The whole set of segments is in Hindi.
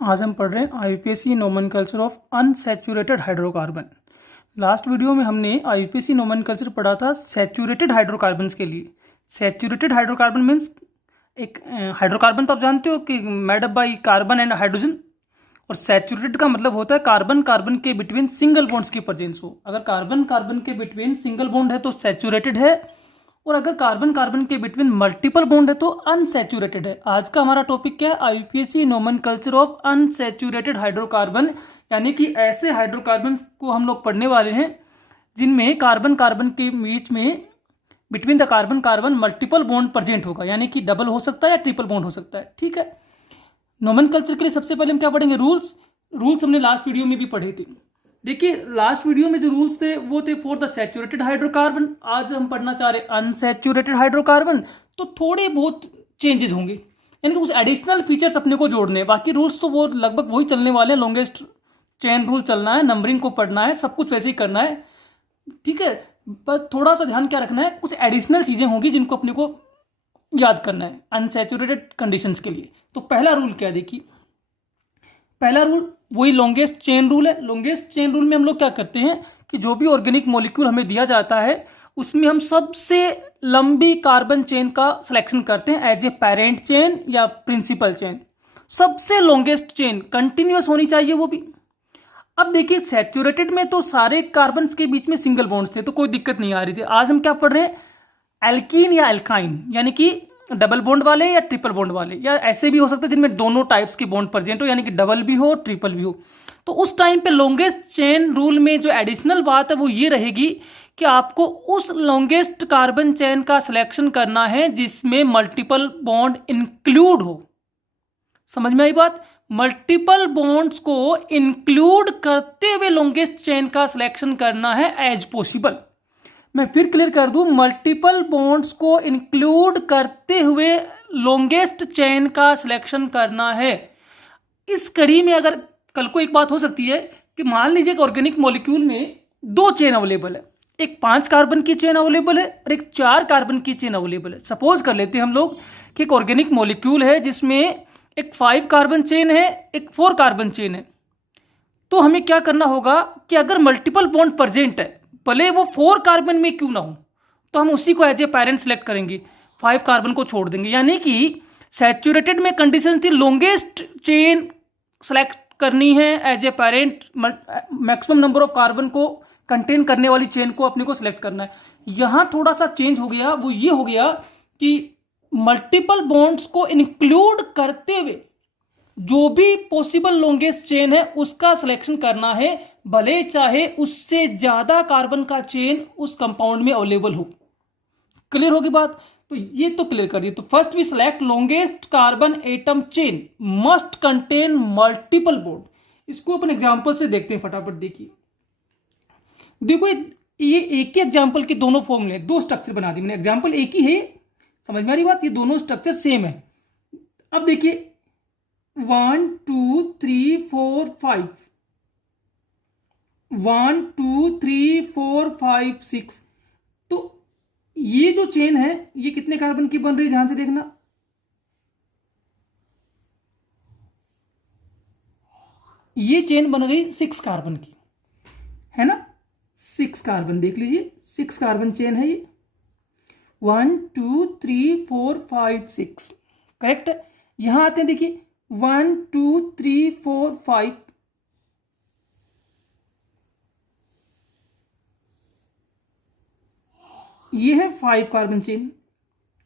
आज हम पढ़ रहे हैं IUPAC nomenclature of unsaturated hydrocarbon. Last video में हमने आईयूपीएसी नोमेनक्लेचर पढ़ा था सैचुरेटेड हाइड्रोकार्बन्स के लिए। सैचुरेटेड हाइड्रोकार्बन मीन्स एक हाइड्रोकार्बन तो आप जानते हो कि made up by carbon and hydrogen, और सैचुरेटेड का मतलब होता है कार्बन कार्बन के बिटवीन सिंगल बॉन्ड्स की प्रेजेंस हो। अगर कार्बन कार्बन के बिटवीन सिंगल बॉन्ड है तो सैचुरेटेड है, और अगर कार्बन कार्बन के बिटवीन मल्टीपल बॉन्ड है तो अनसैचुरेटेड है। आज का हमारा टॉपिक क्या है? IUPAC nomenclature of unsaturated hydrocarbon, यानी कि ऐसे हाइड्रोकार्बन को हम लोग पढ़ने वाले हैं जिनमें कार्बन कार्बन के बीच में between the carbon carbon multiple bond present होगा, यानी कि डबल हो सकता है या ट्रिपल बॉन्ड हो सकता है। ठीक है, नोमेनक्लेचर के लिए सबसे पहले हम क्या पढ़ेंगे? रूल्स हमने लास्ट वीडियो में भी पढ़े थे। देखिए, लास्ट वीडियो में जो रूल्स थे वो थे फॉर द सैचुरेटेड हाइड्रोकार्बन। आज हम पढ़ना चाह रहे अनसैचुरेटेड हाइड्रोकार्बन, तो थोड़े बहुत चेंजेस होंगे, यानी कि कुछ एडिशनल फीचर्स अपने को जोड़ने हैं। बाकी रूल्स तो वो लगभग वही चलने वाले हैं। लॉन्गेस्ट चेन रूल चलना है, नंबरिंग को पढ़ना है, सब कुछ वैसे ही करना है। ठीक है, बस थोड़ा सा ध्यान क्या रखना है, कुछ एडिशनल चीजें होंगी जिनको अपने को याद करना है अनसैचुरेटेड कंडीशंस के लिए। तो पहला रूल क्या, देखिए पहला रूल वही लॉन्गेस्ट चेन रूल है। लॉन्गेस्ट चेन रूल में हम लोग क्या करते हैं कि जो भी ऑर्गेनिक मॉलिक्यूल हमें दिया जाता है उसमें हम सबसे लंबी कार्बन चेन का सिलेक्शन करते हैं एज ए पेरेंट चेन या प्रिंसिपल चेन। सबसे लॉन्गेस्ट चेन कंटिन्यूअस होनी चाहिए वो भी। अब देखिए, सैचुरेटेड में तो सारे कार्बन के बीच में सिंगल बॉन्ड्स थे तो कोई दिक्कत नहीं आ रही थी। आज हम क्या पढ़ रहे हैं? एल्कीन या एल्काइन, यानी कि डबल बॉन्ड वाले या ट्रिपल बॉन्ड वाले, या ऐसे भी हो सकता है जिनमें दोनों टाइप्स के बॉन्ड प्रेजेंट हो, यानी कि डबल भी हो ट्रिपल भी हो। तो उस टाइम पे लॉन्गेस्ट चेन रूल में जो एडिशनल बात है वो ये रहेगी कि आपको उस लॉन्गेस्ट कार्बन चेन का सिलेक्शन करना है जिसमें मल्टीपल बॉन्ड इंक्लूड हो। समझ में आई बात? मल्टीपल बॉन्ड्स को इंक्लूड करते हुए लॉन्गेस्ट चेन का सिलेक्शन करना है एज पॉसिबल। मैं फिर क्लियर कर दूं, मल्टीपल बॉन्ड्स को इंक्लूड करते हुए लॉन्गेस्ट चेन का सिलेक्शन करना है। इस कड़ी में अगर कल को एक बात हो सकती है कि मान लीजिए कि ऑर्गेनिक मॉलिक्यूल में दो चेन अवेलेबल है, एक 5 कार्बन की चेन अवेलेबल है और एक 4 कार्बन की चेन अवेलेबल है। सपोज कर लेते हैं हम लोग कि एक ऑर्गेनिक मॉलिक्यूल है जिसमें एक 5 कार्बन चेन है, एक 4 कार्बन चेन है। तो हमें क्या करना होगा कि अगर मल्टीपल बॉन्ड प्रेजेंट है, भले वो 4 कार्बन में क्यों ना हो, तो हम उसी को एज ए पेरेंट सेलेक्ट करेंगे, 5 कार्बन को छोड़ देंगे। यानी कि सैचुरेटेड में कंडीशन थी लॉन्गेस्ट चेन सेलेक्ट करनी है as a parent, maximum number of carbon को कंटेन करने वाली चेन को अपने को सिलेक्ट करना है। यहां थोड़ा सा चेंज हो गया, वो ये हो गया कि मल्टीपल बॉन्ड्स को इंक्लूड करते हुए जो भी पॉसिबल लॉन्गेस्ट चेन है उसका सिलेक्शन करना है, भले चाहे उससे ज्यादा कार्बन का चेन उस कंपाउंड में अवेलेबल हो। क्लियर होगी बात? तो ये तो क्लियर कर दी। तो first we select longest carbon atom chain must contain multiple bond. इसको अपन एग्जांपल से देखते हैं, फटाफट देखिए। देखो ये एक ही एग्जांपल के दोनों फॉर्मूले, दो स्ट्रक्चर बना दी मैंने। एग्जांपल एक ही है, समझ में आ रही बात? ये दोनों स्ट्रक्चर सेम है। अब देखिए 1 2 3 4 5, 1 2 3 4 5 6। तो ये जो चेन है ये कितने कार्बन की बन रही है? ध्यान से देखना। ये चेन बन गई 6 कार्बन की, है ना? 6 कार्बन, देख लीजिए 6 कार्बन चेन है ये। 1 2 3 4 5 6, करेक्ट है। यहां आते हैं, देखिए 1 2 3 4 5, ये है 5 कार्बन चेन।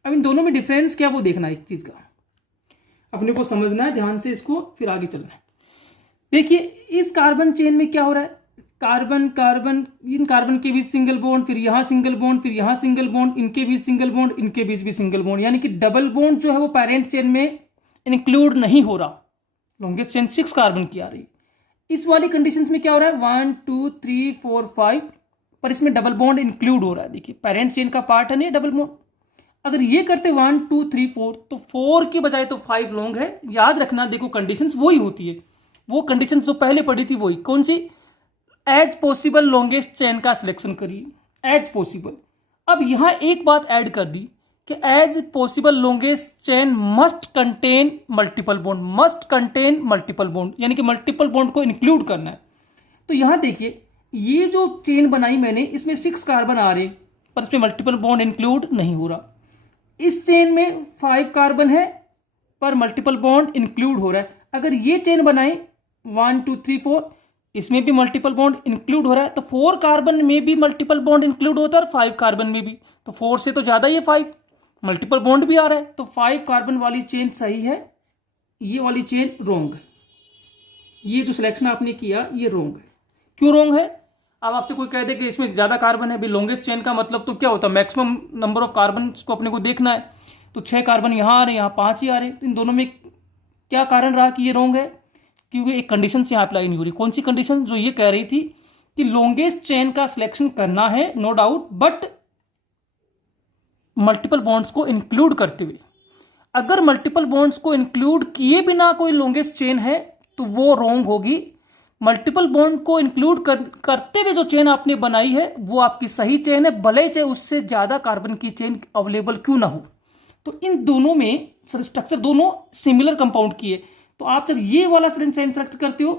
अब इन दोनों में डिफरेंस क्या वो देखना है, एक चीज का अपने को समझना है, ध्यान से इसको फिर आगे चलना है। देखिए इस कार्बन चेन में क्या हो रहा है, कार्बन कार्बन, इन कार्बन के बीच सिंगल बॉन्ड, फिर यहां सिंगल बॉन्ड, फिर यहां सिंगल बॉन्ड, इनके बीच सिंगल बॉन्ड, इनके बीच भी सिंगल बॉन्ड, यानी कि डबल बॉन्ड जो है वो पेरेंट चेन में इंक्लूड नहीं हो रहा। लॉन्गेस्ट चेन 6 कार्बन की आ रही। इस वाली कंडीशंस में क्या हो रहा है, 1 2 3 4 5, पर इसमें डबल बॉन्ड इंक्लूड हो रहा है। देखिए पेरेंट चेन का पार्ट है नहीं डबल बॉन्ड। अगर ये करते 1 2 3 4, तो 4 के बजाय तो 5 लॉन्ग है। याद रखना, देखो कंडीशंस वही होती है, वो कंडीशंस जो पहले पढ़ी थी वही। कौन सी? एज पॉसिबल लॉन्गेस्ट चेन का सिलेक्शन करिए, एज पॉसिबल। अब यहां एक बात ऐड कर दी कि as possible longest chain must contain multiple bond, must contain multiple bond, यानी कि मल्टीपल बॉन्ड को इंक्लूड करना है। तो यहां देखिए ये जो चेन बनाई मैंने, इसमें 6 कार्बन आ रहे पर इसमें मल्टीपल बॉन्ड इंक्लूड नहीं हो रहा। इस चेन में 5 कार्बन है पर मल्टीपल बॉन्ड इंक्लूड हो रहा है। अगर ये चेन बनाए 1 2 3 4, इसमें भी मल्टीपल बॉन्ड इंक्लूड हो रहा है, तो 4 कार्बन में भी मल्टीपल बॉन्ड इंक्लूड होता है और 5 कार्बन में भी, तो 4 से तो ज्यादा ही है 5, मल्टीपल बॉन्ड भी आ रहा है, तो 5 कार्बन वाली चेन सही है, ये वाली चेन रोंग है। ये जो सिलेक्शन आपने किया ये रोंग है। क्यों रोंग है? अब आपसे कोई कह दे कि इसमें ज्यादा कार्बन है, भी लॉन्गेस्ट चेन का मतलब तो क्या होता है, मैक्सिमम नंबर ऑफ कार्बन को अपने को देखना है, तो 6 कार्बन यहां आ रहे हैं, यहां 5 ही आ रहे हैं, इन दोनों में क्या कारण रहा कि ये रोंग है? क्योंकि एक कंडीशन से यहां अप्लाई नहीं हो रही। कौन सी कंडीशन? जो ये कह रही थी कि लॉन्गेस्ट चेन का सिलेक्शन करना है no doubt, but multiple bonds को इंक्लूड करते हुए। अगर मल्टीपल बॉन्ड्स को इंक्लूड किए बिना कोई लॉन्गेस्ट चेन है तो वो रोंग होगी। मल्टीपल बॉन्ड को इंक्लूड करते हुए जो चेन आपने बनाई है वो आपकी सही चेन है, भले ही चाहे उससे ज्यादा कार्बन की चेन अवेलेबल क्यों ना हो। तो इन दोनों में सर स्ट्रक्चर दोनों सिमिलर कंपाउंड की है, तो आप जब ये वाला चेन सेलेक्ट करते हो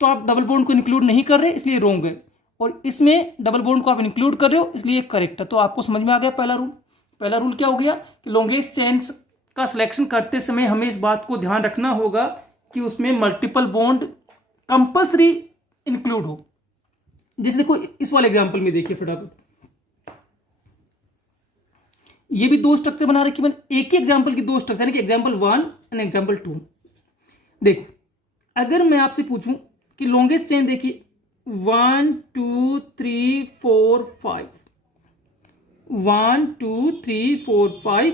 तो आप डबल बॉन्ड को इंक्लूड नहीं कर रहे, इसलिए रोंग है, और इसमें डबल बॉन्ड को आप इंक्लूड कर रहे हो, इसलिए करेक्ट है। तो आपको समझ में आ गया पहला रूल। पहला रूल क्या हो गया कि लॉन्गेस्ट चेन का सिलेक्शन करते समय हमें इस बात को ध्यान रखना होगा कि उसमें मल्टीपल बॉन्ड कंपल्सरी इंक्लूड हो। जैसे देखो इस वाले एग्जांपल में देखिए फटाफट, ये भी 2 स्ट्रक्चर बना रखी मैंने, एक ही एग्जांपल की 2 स्ट्रक्चर, यानी कि एग्जांपल 1 एंड एग्जांपल 2। देख अगर मैं आपसे पूछूं कि लॉन्गेस्ट चेन देखिए 1 2 3 4 5, 1 2 3 4 5,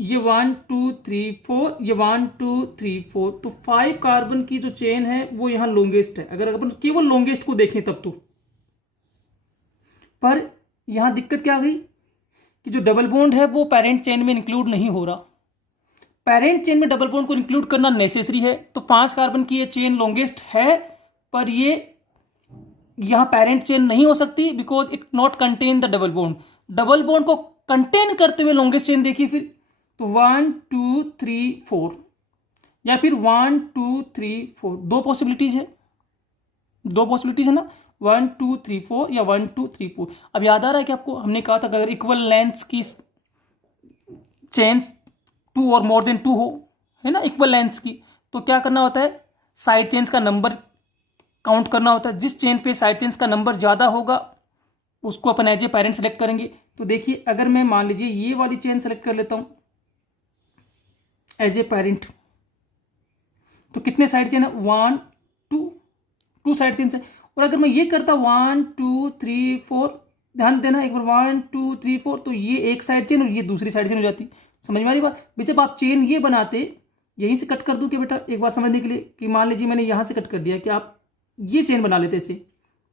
ये 1 2 3 4, ये 1 2 3 4, तो 5 कार्बन की जो चेन है वो यहां लॉन्गेस्ट है, अगर अपन केवल लॉन्गेस्ट को देखें तब तो। पर यहां दिक्कत क्या आ गई कि जो डबल बॉन्ड है वो पेरेंट चेन में इंक्लूड नहीं हो रहा। पेरेंट चेन में डबल बॉन्ड को इंक्लूड करना नेसेसरी है, तो 5 कार्बन की ये चेन लॉन्गेस्ट है, पर ये यहां पेरेंट चेन नहीं हो सकती because it not contain the double bond. Double bond को कंटेन करते हुए लॉन्गेस्ट चेन देखिए फिर, तो 1 2 3 4 या फिर 1 2 3 4, 2 पॉसिबिलिटीज है, 2 पॉसिबिलिटीज है ना, 1 2 3 4 या 1 2 3 4। अब याद आ रहा है कि आपको हमने कहा था अगर इक्वल लेंथ की चेन्स 2 और मोर देन 2 हो, है ना, इक्वल लेंथ की, तो क्या करना होता है, साइड चेन्स का नंबर काउंट करना होता है। जिस चेन पे साइड चेन्स का नंबर ज्यादा होगा उसको अपन एज ए पेरेंट सेलेक्ट करेंगे। तो देखिए अगर मैं मान लीजिए ये वाली चेन सेलेक्ट कर लेता हूं एज ए पेरेंट, तो कितने साइड चेन है, 1 2 साइड चेन है। और अगर मैं ये करता 1 2 3 4, ध्यान देना एक बार, 1 2 3 4, तो ये एक साइड चेन और ये दूसरी साइड चेन हो जाती। समझ में आ रही बात? जब आप चेन ये बनाते, यहीं से कट कर दूं क्या बेटा, एक बार समझने के लिए, कि मान लीजिए मैंने यहां से कट कर दिया कि आप ये चेन बना लेते ऐसे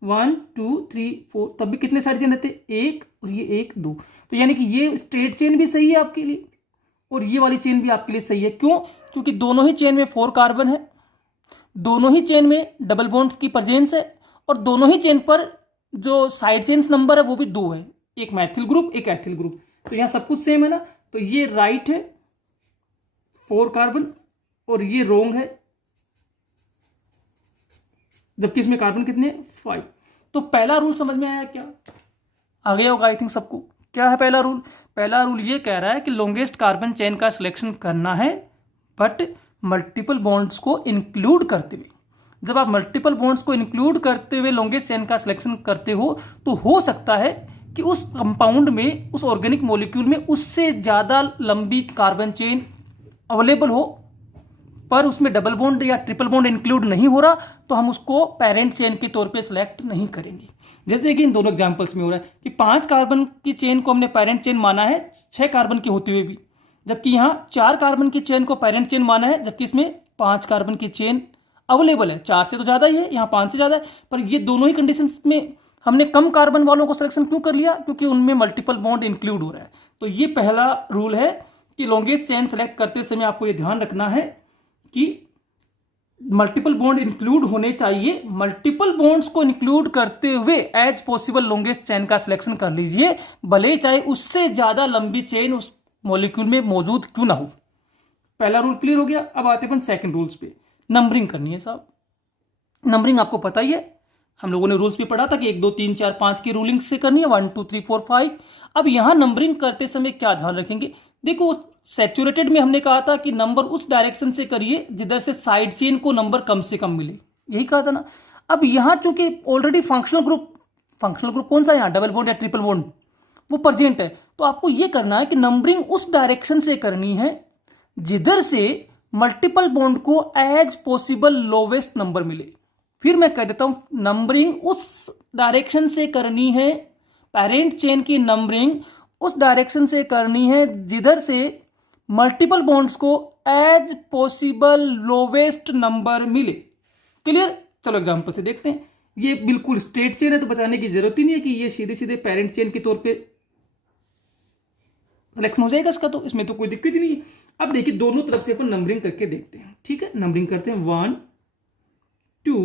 1 2 3 4, तब भी कितने साइड चेन रहते, 1 और ये 1 2। तो यानी कि ये स्ट्रेट चेन भी सही है आपके लिए और ये वाली चेन भी आपके लिए सही है। क्यों? क्योंकि दोनों ही चेन में 4 कार्बन है, दोनों ही चेन में डबल बॉन्ड्स की प्रेजेंस है, और दोनों ही चेन पर जो साइड चेन्स नंबर है वो भी 2 है, एक मैथिल ग्रुप एक एथिल ग्रुप। तो यहां सब कुछ सेम है ना, तो ये राइट है 4 कार्बन और ये रोंग है, जबकि इसमें कार्बन कितने, 5। तो पहला रूल समझ में आया क्या? आ गया होगा आई थिंक सबको। क्या है पहला रूल? पहला रूल ये कह रहा है कि लॉन्गेस्ट कार्बन चेन का सिलेक्शन करना है बट मल्टीपल बॉन्ड्स को इंक्लूड करते हुए। जब आप मल्टीपल बॉन्ड्स को इंक्लूड करते हुए लॉन्गेस्ट चेन का सिलेक्शन करते हो तो हो सकता है कि उस कंपाउंड में, उस ऑर्गेनिक मॉलिक्यूल में उससे ज्यादा लंबी कार्बन चेन अवेलेबल हो, पर उसमें डबल बॉन्ड या ट्रिपल बॉन्ड इंक्लूड नहीं हो रहा, तो हम उसको पेरेंट चेन के तौर पे सिलेक्ट नहीं करेंगे। जैसे कि इन दोनों एग्जांपल्स में हो रहा है कि 5 कार्बन की चेन को हमने पेरेंट चेन माना है 6 कार्बन की होते हुए भी, जबकि यहाँ 4 कार्बन की चेन को पेरेंट चेन माना है, जबकि इसमें 5 कार्बन की चेन अवेलेबल है। 4 से तो ज्यादा ही है, यहाँ 5 से ज्यादा है, पर ये दोनों ही कंडीशन में हमने कम कार्बन वालों को सिलेक्शन क्यों कर लिया? क्योंकि उनमें मल्टीपल बॉन्ड इंक्लूड हो रहा है। तो ये पहला रूल है कि लॉन्गेस्ट चेन सेलेक्ट करते समय आपको ये ध्यान रखना है कि मल्टीपल बॉन्ड इंक्लूड होने चाहिए। मल्टीपल बॉन्ड्स को इंक्लूड करते हुए एज पॉसिबल लॉन्गेस्ट चेन का सिलेक्शन कर लीजिए, भले चाहे उससे ज्यादा लंबी चेन उस मॉलिक्यूल में मौजूद क्यों ना हो। पहला रूल क्लियर हो गया। अब आते अपन सेकंड रूल्स पे। नंबरिंग करनी है साहब। नंबरिंग आपको पता ही है, हम लोगों ने रूल्स भी पढ़ा था कि 1 2 3 4 5 की रूलिंग से करनी है, 1 2 3 4 5। अब यहां नंबरिंग करते समय क्या ध्यान रखेंगे, देखो सैचुरेटेड में हमने कहा था कि नंबर उस डायरेक्शन से करिए जिधर से साइड चेन को नंबर कम से कम मिले, यही कहा था ना। अब यहां चूंकि ऑलरेडी फंक्शनल ग्रुप कौन सा है यहाँ, डबल बॉन्ड या ट्रिपल बॉन्ड, वो प्रेजेंट है, तो आपको यह करना है कि नंबरिंग उस डायरेक्शन से करनी है जिधर से मल्टीपल बॉन्ड को एज पॉसिबल लोवेस्ट नंबर मिले। फिर मैं कह देता हूं, नंबरिंग उस डायरेक्शन से करनी है, पेरेंट चेन की नंबरिंग उस डायरेक्शन से करनी है जिधर से मल्टीपल बॉन्ड्स को एज पॉसिबल लोवेस्ट नंबर मिले। क्लियर? चलो एग्जांपल से देखते हैं। ये बिल्कुल स्ट्रेट चेन है तो बताने की जरूरत ही नहीं है कि ये सीधे सीधे पेरेंट चेन के तौर पे सिलेक्शन हो जाएगा इसका, तो इसमें तो कोई दिक्कत ही नहीं है। अब देखिए दोनों तरफ से अपन नंबरिंग करके देखते हैं। ठीक है, नंबरिंग करते हैं 1 2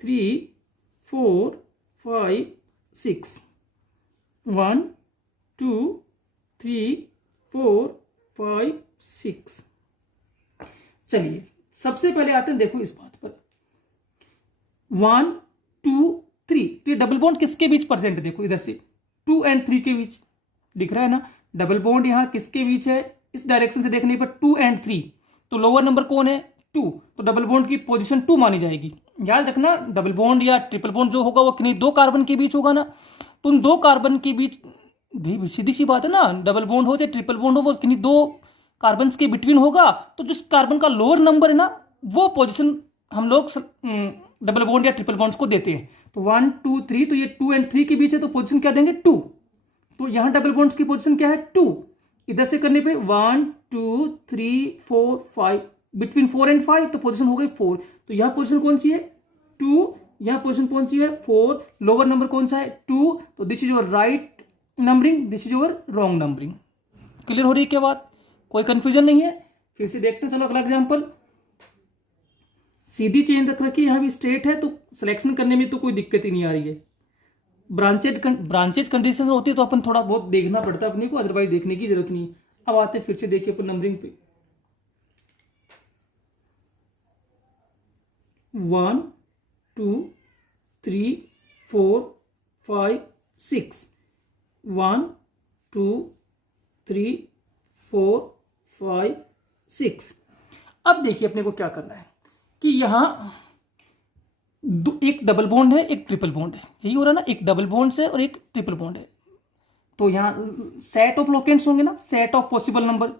3 4 5 6 1 2 3 4 5 6। चलिए सबसे पहले आते हैं, देखो इस बात पर 1 2 3, ये डबल बॉन्ड किसके बीच प्रेजेंट है, देखो इधर से 2 और 3 के बीच दिख रहा है ना। डबल बॉन्ड यहां किसके बीच है, इस डायरेक्शन से देखने पर 2 और 3, तो लोअर नंबर कौन है 2, तो डबल बॉन्ड की पोजीशन 2 मानी जाएगी। याद रखना डबल बॉन्ड या ट्रिपल बॉन्ड जो होगा वो किन्हीं 2 कार्बन के बीच होगा ना, तो उन 2 कार्बन के बीच भी सीधी सी बात है ना, डबल बॉन्ड हो चाहे ट्रिपल बॉन्ड हो, वो किन्हीं 2 कार्बन के बिटवीन होगा, तो जिस कार्बन का लोअर नंबर है ना वो पोजिशन हम लोग डबल बॉन्ड या ट्रिपल बॉन्ड्स को देते हैं। तो 1 2 3, तो ये 2 और 3 के बीच है तो पोजीशन क्या देंगे 2, तो यहां डबल बॉन्ड्स की पोजीशन क्या है 2। इधर से करने पे 1 2 3 4 5, बिटवीन 4 और 5 तो पोजीशन हो गई 4, तो यहां पोजीशन कौन सी है 2, यहां पोजीशन कौन सी है 4, लोअर नंबर कौन सा है 2, तो this is your right numbering, this is your wrong numbering. Clear हो रही है क्या बात, कोई कंफ्यूजन नहीं है? फिर से देखते हैं, चलो अगला एग्जांपल। सीधी चेन रख रखी है, यहां भी स्ट्रेट है, तो सिलेक्शन करने में तो कोई दिक्कत ही नहीं आ रही है। ब्रांचेज कंडीशन होती है तो अपन थोड़ा बहुत देखना पड़ता है अपने को, अदरवाइज देखने की जरूरत नहीं। अब आते हैं फिर से देखिए अपन नंबरिंग पे 1 2 3 4 5 6 1 2 3 4 5 6। अब देखिए अपने को क्या करना है कि यहां एक डबल बॉन्ड है एक ट्रिपल बॉन्ड है, यही हो रहा है ना, एक डबल बॉन्ड है और एक ट्रिपल बॉन्ड है, तो यहां सेट ऑफ लोकेंट्स होंगे ना, set of possible number.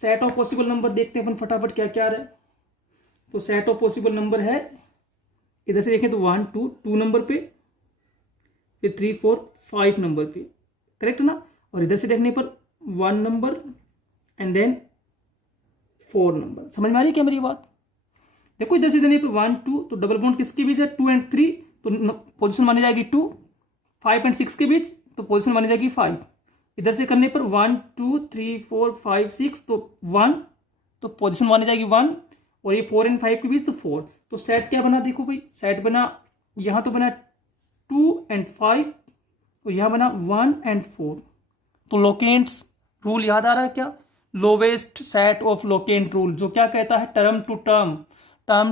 Set of possible number देखते हैं अपन फटाफट क्या क्या आ रहा है। तो सेट ऑफ पॉसिबल नंबर है, इधर से देखें तो 1 2 नंबर पे, फिर 3 4 5 नंबर पे, करेक्ट ना, और इधर से देखने पर 1 नंबर एंड देन 4 नंबर। समझ में आ रही है क्या मेरी बात? देखो इधर से देने पे 1 2, तो डबल बॉन्ड किसके बीच है 2 और 3, तो पोजीशन मानी जाएगी 2, 5 और 6 के बीच तो पोजीशन मानी जाएगी 5। इधर से करने पर 1 2 3 4 5 6, तो 1, तो पोजीशन मानी जाएगी 1, और ये 4 और 5 के बीच तो 4। तो सेट क्या बना, देखो भाई सेट बना, यहां तो बना 2 और 5, और यहां बना 1 और 4। तो लोकेंट्स रूल याद आ रहा है क्या, lowest set of locant rule, जो क्या कहता है टर्म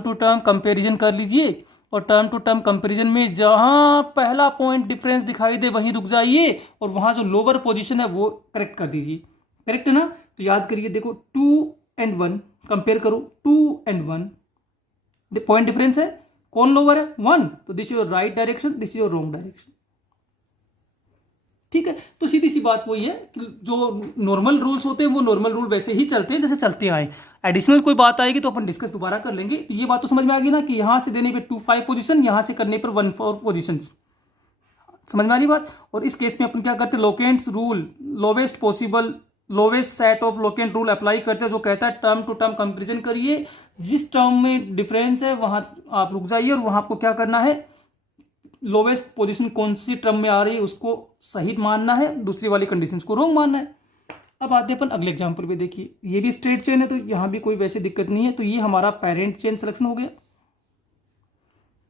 टू टर्म कंपैरिजन कर लीजिए, और टर्म टू टर्म कंपैरिजन में जहां पहला पॉइंट डिफरेंस दिखाई दे वहीं रुक जाइए, और वहां जो लोअर पोजीशन है वो करेक्ट कर दीजिए। करेक्ट है ना, तो याद करिए, देखो 2 और 1 कंपेयर करो, 2 और 1 पॉइंट डिफरेंस है, कौन लोअर है 1, तो this is your right direction, this is your wrong direction. ठीक है, तो सीधी सी बात वही है कि जो नॉर्मल रूल्स होते हैं वो नॉर्मल रूल वैसे ही चलते हैं जैसे चलते आए। एडिशनल कोई बात आएगी तो अपन डिस्कस दोबारा कर लेंगे। तो ये बात तो समझ में आ गई ना कि यहां से देने पे 2 5 पोजीशन, यहां से करने पर 1 4 पोजीशन। समझ में आ रही बात? और इस केस में अपन क्या करते हैं, locants rule, lowest set of locant rule apply करते हैं, जो कहता है टर्म टू टर्म कंपेरिजन करिए, जिस टर्म में डिफरेंस है वहां आप रुक जाइए, और वहां आपको क्या करना है, लोवेस्ट पोजीशन कौन सी टर्म में आ रही है उसको सही मानना है, दूसरी वाली कंडीशंस को रॉन्ग मानना है। अब आते हैं अपन अगले एग्जाम्पल पे। देखिए ये भी स्ट्रेट चेन है तो यहाँ भी कोई वैसे दिक्कत नहीं है, तो ये हमारा पेरेंट चेन सिलेक्शन हो गया।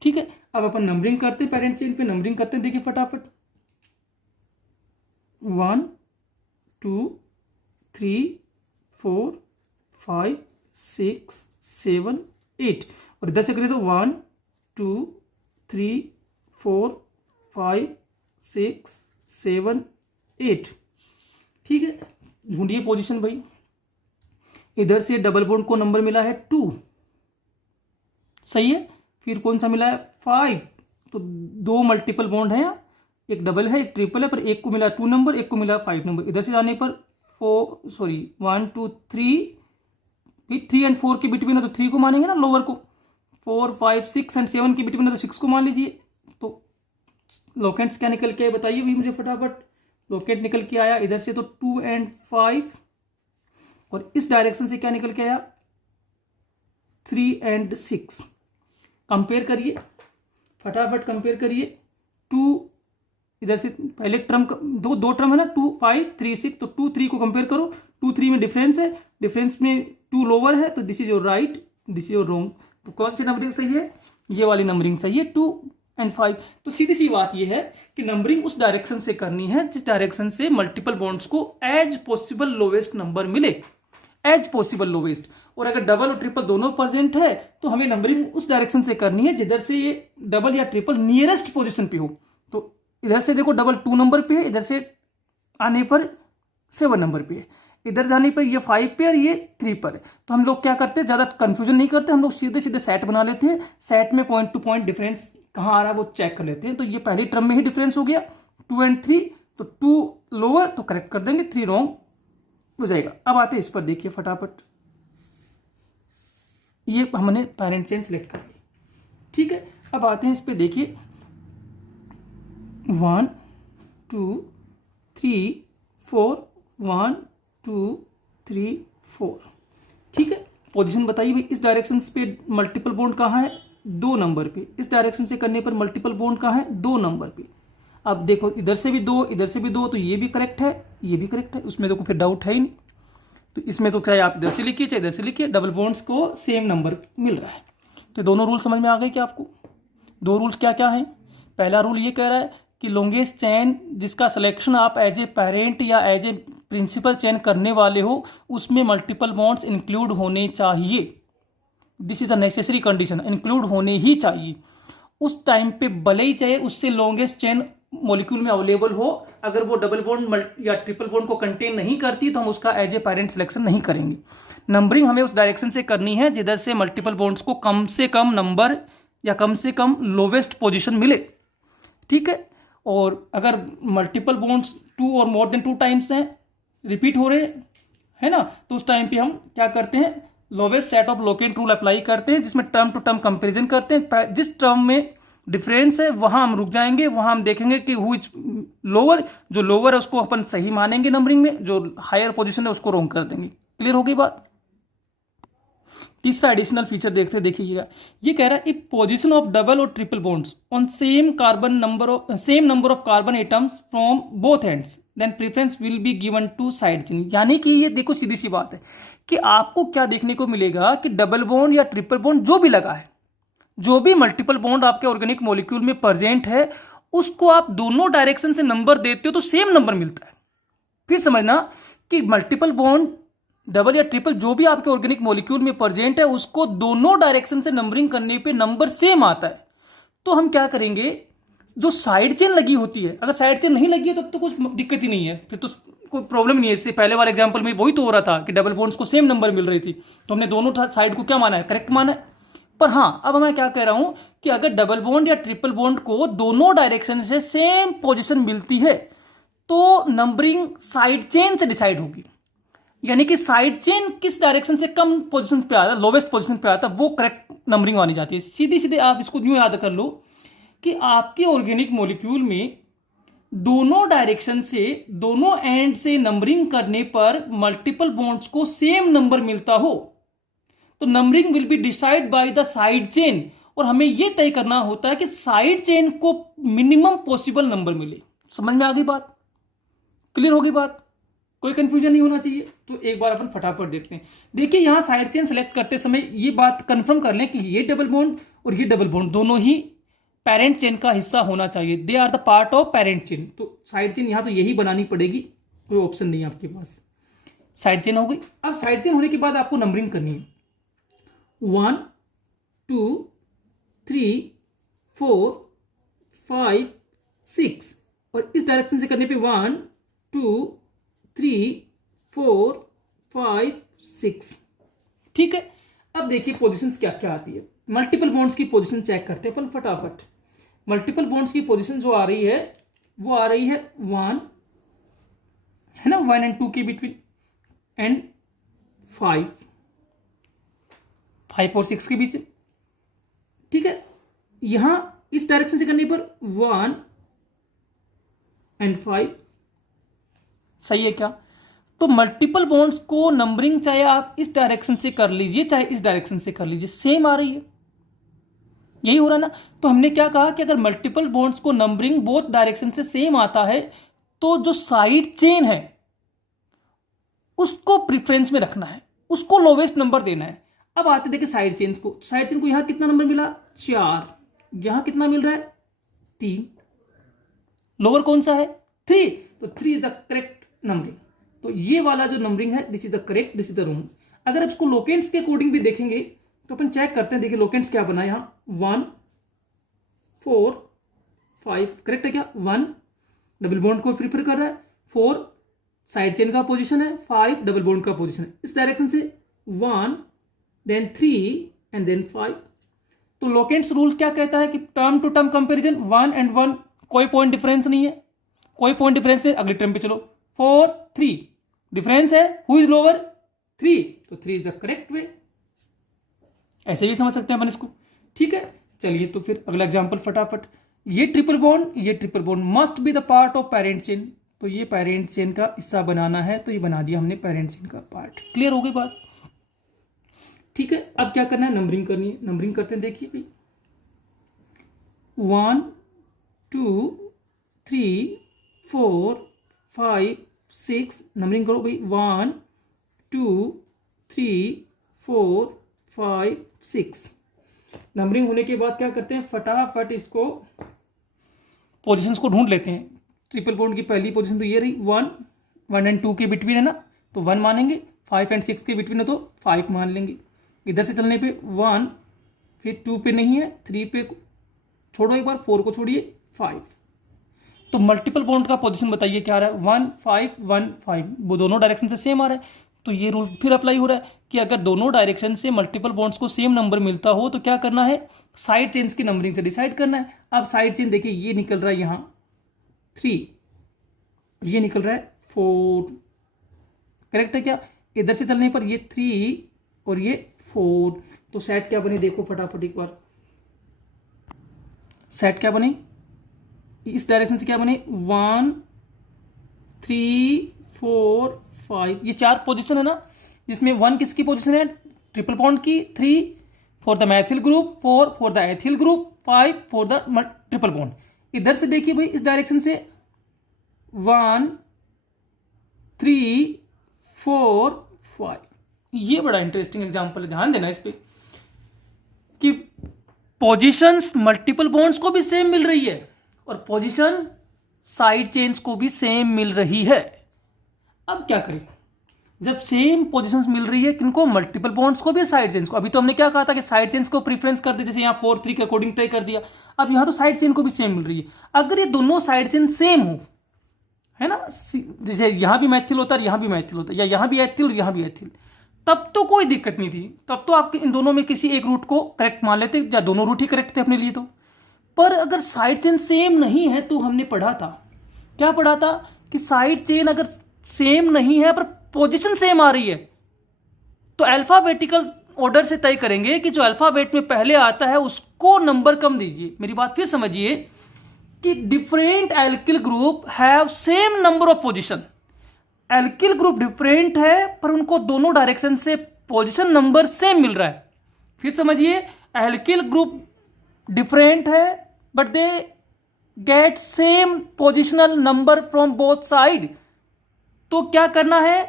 ठीक है, अब अपन नंबरिंग करते हैं, पेरेंट चेन पे नंबरिंग करते हैं। देखिए फटाफट 1 2 3 4 5 6 7 8, और इधर से करें तो 1 2 3 4 5 6 7 8। ठीक है, ढूंढिए पोजीशन भाई। इधर से डबल बॉन्ड को नंबर मिला है 2, सही है। फिर कौन सा मिला है 5, तो 2 मल्टीपल बॉन्ड है, एक डबल है एक ट्रिपल है, पर एक को मिला 2 नंबर, एक को मिला 5 नंबर। इधर से जाने पर 1 2 3, 3 एंड 4 के बिटवीन है तो 3 को मानेंगे ना लोअर को, 4 5 6 एंड 7 के बिटवीन है तो 6 को मान लीजिए। तो लोकेंट्स क्या निकल के आए बताइए भाई मुझे फटाफट। लोकेंट निकल के आया इधर से तो 2 एंड 5, और इस डायरेक्शन से क्या निकल के आया 3 एंड 6। कंपेयर करिए फटाफट, कंपेयर करिए। 2 इधर से पहले टर्म दो टर्म है ना, 2 5 3 6, तो 2 3 को कंपेयर करो। 2 3 में डिफरेंस है, डिफरेंस में 2 लोअर है, तो this is your right, this is your wrong. तो कौन सी नंबरिंग सही है, ये वाली नंबरिंग सही है 2 एंड 5। तो सीधी सी बात ये है कि नंबरिंग उस डायरेक्शन से करनी है जिस डायरेक्शन से मल्टीपल बॉन्ड्स को एज पॉसिबल लोवेस्ट नंबर मिले, एज पॉसिबल लोवेस्ट। और अगर डबल और ट्रिपल दोनों प्रेजेंट है तो हमें नंबरिंग उस डायरेक्शन से करनी है जिधर से ये डबल या ट्रिपल नियरेस्ट पोजीशन पे हो। तो इधर से देखो डबल 2 नंबर पे है, इधर से आने पर 7 नंबर पे है, इधर जाने पर ये 5 पे और ये 3 पर है। तो हम लोग क्या करते हैं, ज्यादा कंफ्यूजन नहीं करते, हम लोग सीधे सीधे सेट बना लेते हैं। सेट में पॉइंट टू पॉइंट डिफरेंस कहाँ आ रहा है वो चेक कर लेते हैं। तो ये पहली टर्म में ही डिफरेंस हो गया 2 एंड 3, तो 2 लोअर तो करेक्ट कर देंगे, 3 रॉन्ग हो जाएगा। अब आते हैं इस पर, देखिए फटाफट। ये हमने पेरेंट चेन सिलेक्ट कर ली, ठीक है। अब आते हैं इस पे, देखिए 1 2 3 4 1 2 3 4, ठीक है। पोजीशन बताइए भाई, इस डायरेक्शन पे मल्टीपल बॉन्ड कहाँ है 2 नंबर पे, इस डायरेक्शन से करने पर मल्टीपल बॉन्ड कहाँ है 2 नंबर पे। अब देखो इधर से भी 2 इधर से भी 2, तो ये भी करेक्ट है ये भी करेक्ट है, उसमें तो फिर डाउट है ही नहीं। तो इसमें तो चाहे आप इधर से लिखिए चाहे इधर से लिखिए, डबल बॉन्ड्स को सेम नंबर मिल रहा है। तो दोनों रूल समझ में आ गए क्या आपको। 2 रूल्स क्या क्या हैं। पहला रूल ये कह रहा है कि लॉन्गेस्ट चेन जिसका सिलेक्शन आप एज ए पेरेंट या एज ए प्रिंसिपल चेन करने वाले हो उसमें मल्टीपल बॉन्ड्स इंक्लूड होने चाहिए। This is a necessary condition, include होने ही चाहिए। उस टाइम पे भले ही चाहे उससे लॉन्गेस्ट चेन मॉलिक्यूल में अवेलेबल हो, अगर वो डबल बॉन्ड या ट्रिपल बॉन्ड को कंटेन नहीं करती तो हम उसका एज ए पेरेंट सिलेक्शन नहीं करेंगे। नंबरिंग हमें उस डायरेक्शन से करनी है जिधर से मल्टीपल बॉन्ड्स को कम से कम नंबर या कम से कम लोवेस्ट पोजीशन मिले, ठीक है। और अगर मल्टीपल बॉन्ड्स 2 और मोर देन 2 टाइम्स हैं, रिपीट हो रहे है ना, तो उस टाइम पे हम क्या करते हैं, lowest set of locant rule apply करते हैं, जिसमें टर्म टू टर्म कंपैरिजन करते हैं। जिस टर्म में डिफरेंस है वहां हम रुक जाएंगे, वहां हम देखेंगे कि हु इज लोअर, जो लोअर है उसको अपन सही मानेंगे नंबरिंग में, जो हायर पोजीशन है उसको रॉन्ग कर देंगे। क्लियर हो गई बात। तीसरा एडिशनल फीचर देखते देखिएगा, ये कह रहा है इफ पोजीशन ऑफ डबल और triple bonds on same number of carbon atoms from both ends then preference will be given to side chain. यानी कि ये देखो सीधी सी बात है कि आपको क्या देखने को मिलेगा कि डबल बॉन्ड या ट्रिपल बॉन्ड जो भी लगा है, जो भी मल्टीपल बॉन्ड आपके ऑर्गेनिक मॉलिक्यूल में प्रेजेंट है, उसको आप दोनों डायरेक्शन से नंबर देते हो तो सेम नंबर मिलता है। फिर समझना कि मल्टीपल बॉन्ड डबल या ट्रिपल जो भी आपके ऑर्गेनिक मॉलिक्यूल में प्रेजेंट है उसको दोनों डायरेक्शन से नंबरिंग करने पे नंबर सेम आता है। तो हम क्या करेंगे, जो साइड चेन लगी होती है, अगर साइड चेन नहीं लगी है तब तो कुछ दिक्कत ही नहीं है, फिर तो कोई प्रॉब्लम नहीं है। इससे पहले वाले एग्जांपल में वही तो हो रहा था कि डबल बॉन्ड्स को सेम नंबर मिल रही थी, तो हमने दोनों साइड को क्या माना है, करेक्ट माना है। पर हाँ, अब मैं क्या कह रहा हूं कि अगर डबल बॉन्ड या ट्रिपल बॉन्ड को दोनों डायरेक्शन से सेम पोजीशन मिलती है तो नंबरिंग साइड चेन से डिसाइड होगी। यानी कि साइड चेन किस डायरेक्शन से कम पोजीशन पे आता है, लोवेस्ट पोजीशन पे आता है, वो करेक्ट नंबरिंग मानी जाती है। सीधी सीधे आप इसको यूं याद कर लो कि आपके ऑर्गेनिक मॉलिक्यूल में दोनों डायरेक्शन से, दोनों एंड से नंबरिंग करने पर मल्टीपल बॉन्ड्स को सेम नंबर मिलता हो तो numbering will be decide by the side chain. और हमें यह तय करना होता है कि साइड चेन को मिनिमम पॉसिबल नंबर मिले। समझ में आ गई बात, क्लियर हो गई बात। कोई कंफ्यूजन नहीं होना चाहिए। तो एक बार अपन फटाफट देखते हैं। देखिए यहां साइड चेन सेलेक्ट करते समय ये बात कंफर्म कर लें कि ये डबल बॉन्ड और ये डबल बॉन्ड दोनों ही पेरेंट चेन का हिस्सा होना चाहिए। They are the part of parent chain. तो साइड चेन यहां तो यही बनानी पड़ेगी, कोई ऑप्शन नहीं है आपके पास। साइड चेन हो गई। अब साइड चेन होने के बाद आपको नंबरिंग करनी है 1 2 3 4 5 6 और इस डायरेक्शन से करने पे 1 2 3 4 5 6। ठीक है। अब देखिए पोजीशंस क्या क्या आती है। मल्टीपल बॉन्ड्स की पोजीशन चेक करते हैं अपन फटाफट। मल्टीपल बॉन्ड्स की पोजीशन जो आ रही है वो आ रही है 1 है ना, 1 एंड 2 के बिटवीन, एंड 5 और 6 के बीच। ठीक है। यहां इस डायरेक्शन से करने पर 1 एंड 5। सही है क्या? तो मल्टीपल बॉन्ड्स को नंबरिंग चाहे आप इस डायरेक्शन से कर लीजिए चाहे इस डायरेक्शन से कर लीजिए, सेम आ रही है। यही हो रहा ना। तो हमने क्या कहा कि अगर मल्टीपल बॉन्ड्स को नंबरिंग बोथ डायरेक्शन से सेम आता है तो जो साइड चेन है उसको प्रिफरेंस में रखना है, उसको लोवेस्ट नंबर देना है। अब आते देखिए साइड चेन्स को। साइड चेन को यहां कितना नंबर मिला? 4। यहां कितना मिल रहा है? 3। लोअर कौन सा है? 3। तो 3 इज द करेक्ट नंबरिंग। तो ये वाला जो नंबरिंग है this is the correct, this is the wrong. अगर आप इसको लोकेंट्स के अकॉर्डिंग भी देखेंगे तो अपन चेक करते हैं। देखिए लोकेंट्स क्या बना यहां 1 4 5। करेक्ट है क्या? 1 डबल बॉन्ड को प्रिफर कर रहा है, 4 साइड चेन का पोजीशन है, 5 डबल बॉन्ड का पोजीशन है। इस डायरेक्शन से 1 देन 3 एंड देन 5। तो लोकेंट्स रूल क्या कहता है कि term to term comparison 1 and 1 कोई पॉइंट डिफरेंस नहीं है, कोई पॉइंट डिफरेंस नहीं। अगले टर्म पे चलो 4 3 डिफरेंस है, हु इज लोअर? 3। तो 3 इज द करेक्ट वे। ऐसे भी समझ सकते हैं अपन इसको। ठीक है। चलिए तो फिर अगला एग्जांपल फटाफट। ये triple bond must be the part of parent chain. तो ये पेरेंट चेन का हिस्सा बनाना है, तो ये बना दिया हमने पेरेंट चेन का पार्ट। क्लियर हो गई बात? ठीक है। अब क्या करना है? नंबरिंग करनी है। नंबरिंग करते हैं। देखिए भाई 1 2 3 4 5 6। नंबरिंग करो भाई 1 2 3 4 5 6। नंबरिंग होने के बाद क्या करते हैं? फटाफट इसको पोजीशंस को ढूंढ लेते हैं। ट्रिपल बॉन्ड की पहली पोजीशन तो ये रही 1 एंड 2 के बिटवीन है ना, तो 1 मानेंगे। 5 एंड 6 के बिटवीन है तो 5 मान लेंगे। इधर से चलने पे 1, फिर 2 पे नहीं है, 3 पे छोड़ो एक बार, 4 को छोड़िए, 5। तो मल्टीपल बॉन्ड का पोजीशन बताइए क्या आ रहा है? 1 5 1 5। वो दोनों डायरेक्शन से सेम आ रहा है। तो ये रूल फिर अप्लाई हो रहा है कि अगर दोनों डायरेक्शन से मल्टीपल बॉन्ड्स को सेम नंबर मिलता हो तो क्या करना है? साइड चेन्स की नंबरिंग से डिसाइड करना है। अब साइड चेन देखिए ये निकल रहा है यहां 3, ये निकल रहा है 4। करेक्ट है क्या? इधर से चलने पर ये 3 और ये 4। तो सेट क्या बने? देखो फटाफट एक बार। सेट क्या बने? इस डायरेक्शन से क्या बने? 1 3 4 5। ये 4 पोजीशन है ना, जिसमें 1 किसकी पोजीशन है? ट्रिपल बॉन्ड की, 3 for the methyl group, 4 for the ethyl group, 5 for the triple bond. इधर से देखिए भाई इस डायरेक्शन से 1 3 4 5। ये बड़ा इंटरेस्टिंग एग्जांपल है, ध्यान देना इस पे कि पोजीशंस मल्टीपल बॉन्ड्स को भी सेम मिल रही है और पोजीशन साइड चेन्स को भी सेम मिल रही है। अब क्या करें जब सेम पोजीशंस मिल रही है? किनको? मल्टीपल बॉन्ड्स को भी, साइड चेन्स को। अभी तो हमने क्या कहा था कि साइड चेन्स को प्रीफरेंस कर दिया, जैसे यहाँ 4 3 के अकॉर्डिंग तय कर दिया। अब यहाँ तो साइड चेन को भी सेम मिल रही है। अगर ये दोनों साइड चेन सेम हो, है ना, जैसे यहाँ भी मैथिल होता है, यहाँ भी मैथिल होता है, या यहाँ भी एथिल और यहाँ भी एथिल, तब तो कोई दिक्कत नहीं थी। तब तो आप इन दोनों में किसी एक रूट को करेक्ट मान लेते, या दोनों रूट ही करेक्ट थे अपने लिए। तो पर अगर साइड चेन सेम नहीं है तो हमने पढ़ा था, क्या पढ़ा था कि साइड चेन अगर सेम नहीं है पर पोजीशन सेम आ रही है तो अल्फाबेटिकल ऑर्डर से तय करेंगे कि जो अल्फाबेट में पहले आता है उसको नंबर कम दीजिए। मेरी बात फिर समझिए कि different alkyl group have same number of position. Alkyl group different है पर उनको दोनों डायरेक्शन से पोजीशन नंबर सेम मिल रहा है। फिर समझिए, एल्किल ग्रुप डिफरेंट है but they get same positional number from both side. तो क्या करना है,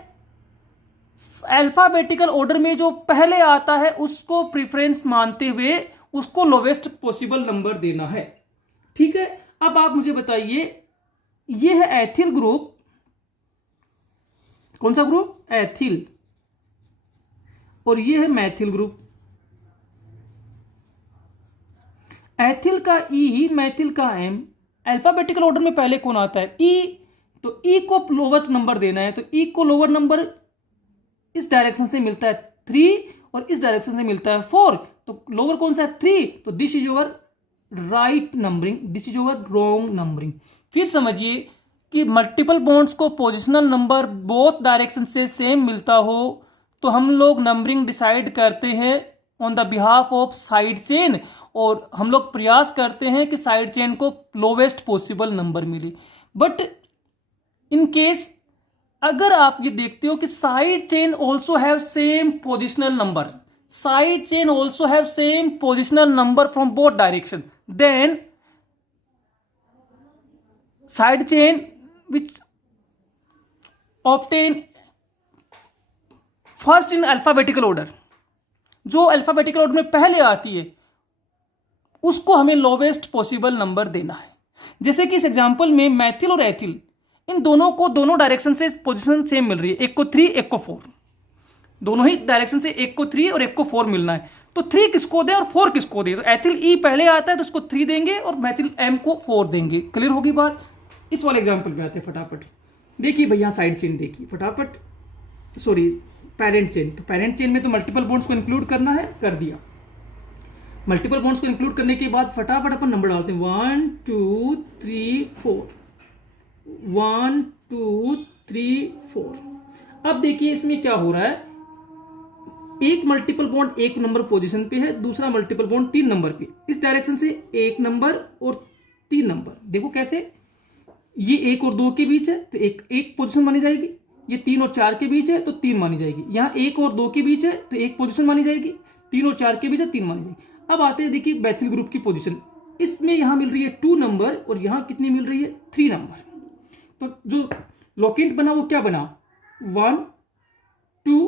अल्फाबेटिकल ऑर्डर में जो पहले आता है उसको प्रेफरेंस मानते हुए उसको लोवेस्ट पॉसिबल नंबर देना है। ठीक है, अब आप मुझे बताइए, ये है एथिल ग्रुप, कौन सा ग्रुप, एथिल, और ये है मैथिल ग्रुप। एथिल का ई, मैथिल का एम। अल्फाबेटिकल ऑर्डर में पहले कौन आता है, ई, तो ई को लोअर नंबर देना है, तो ई को लोअर नंबर इस डायरेक्शन से मिलता है 3 और इस डायरेक्शन से मिलता है 4, तो लोअर कौन सा है 3, तो this is your right numbering, this is your wrong numbering. फिर समझिए कि मल्टीपल बॉन्ड्स को पोजिशनल नंबर बोथ डायरेक्शन से सेम मिलता हो तो हम लोग नंबरिंग डिसाइड करते हैं on the behalf of side chain, और हम लोग प्रयास करते हैं कि साइड चेन को लोवेस्ट पॉसिबल नंबर मिले। बट इन केस अगर आप ये देखते हो कि side chain also have same positional number, side chain also have same positional number from both direction, then side chain which obtain first in alphabetical order, जो अल्फाबेटिकल ऑर्डर में पहले आती है उसको हमें लोवेस्ट पॉसिबल नंबर देना है। जैसे कि इस एग्जांपल में मैथिल और एथिल, इन दोनों को दोनों डायरेक्शन से पोजीशन सेम मिल रही है, एक को 3 एक को 4, दोनों ही डायरेक्शन से एक को 3 और एक को 4 मिलना है, तो 3 किसको दे और 4 किसको दे, तो एथिल ई पहले आता है तो उसको 3 देंगे और मैथिल एम को 4 देंगे। क्लियर होगी बात। इस वाले एग्जाम्पल पे आते हैं फटाफट। देखिए भैया साइड चेन देखिए फटाफट, सॉरी पेरेंट चेन, तो पेरेंट चेन में तो मल्टीपल बॉन्ड्स को इंक्लूड करना है, कर दिया। मल्टीपल बॉन्ड्स को इंक्लूड करने के बाद फटाफट अपन नंबर डालते हैं 1 2 3 4, 1 2 3 4। अब देखिए इसमें क्या हो रहा है, एक मल्टीपल बॉन्ड एक नंबर पोजीशन पे है, दूसरा मल्टीपल बॉन्ड 3 नंबर पे, इस डायरेक्शन से 1 नंबर और 3 नंबर। देखो कैसे, ये 1 और 2 के बीच है तो एक पोजीशन मानी जाएगी, ये 3 और 4 के बीच है तो 3 मानी जाएगी, यहाँ 1 और 2 के बीच है तो 1 पोजीशन मानी जाएगी, 3 और 4 के बीच है 3 मानी जाएगी। अब आते हैं देखिए मैथिल ग्रुप की पोजीशन, इसमें यहां मिल रही है 2 नंबर और यहां कितनी मिल रही है 3 नंबर, तो जो लोकेंट बना वो क्या बना 1 2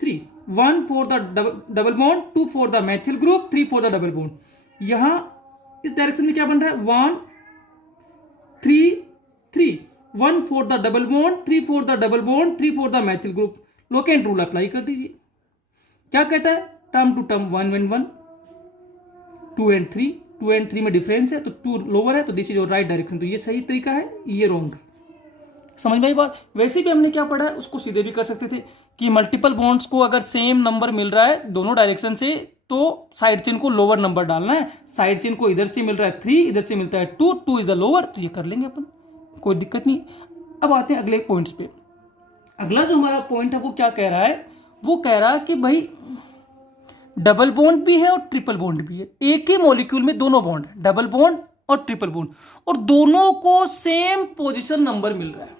3, 1 for the double bond, 2 for the methyl group, 3 for the double bond. यहां इस डायरेक्शन में क्या बन रहा है 1 3 3, 1 for the double bond, 3 for the double bond, 3 for the methyl group. Locant rule apply कर दीजिए, क्या कहता है term to term 1 1 1, 2 and 3, 2 and 3 में डिफरेंस है तो 2 लोअर है तो this is your right direction, तो ये सही तरीका है, ये रॉन्ग है। समझ में आई बात। वैसे भी हमने क्या पढ़ा है उसको सीधे भी कर सकते थे कि मल्टीपल बॉन्ड्स को अगर सेम नंबर मिल रहा है दोनों डायरेक्शन से तो साइड चेन को लोअर नंबर डालना है, साइड चेन को इधर से मिल रहा है 3, इधर से मिलता है 2, 2 इज द लोअर, तो ये कर लेंगे अपन, कोई दिक्कत नहीं। अब आते हैं अगले पॉइंट्स पे। अगला जो हमारा पॉइंट है वो क्या कह रहा है, वो कह रहा है कि भाई डबल बॉन्ड भी है और ट्रिपल बॉन्ड भी है, एक ही मॉलिक्यूल में दोनों बॉन्ड है, डबल बॉन्ड और ट्रिपल बॉन्ड, और दोनों को सेम पोजीशन नंबर मिल रहा है,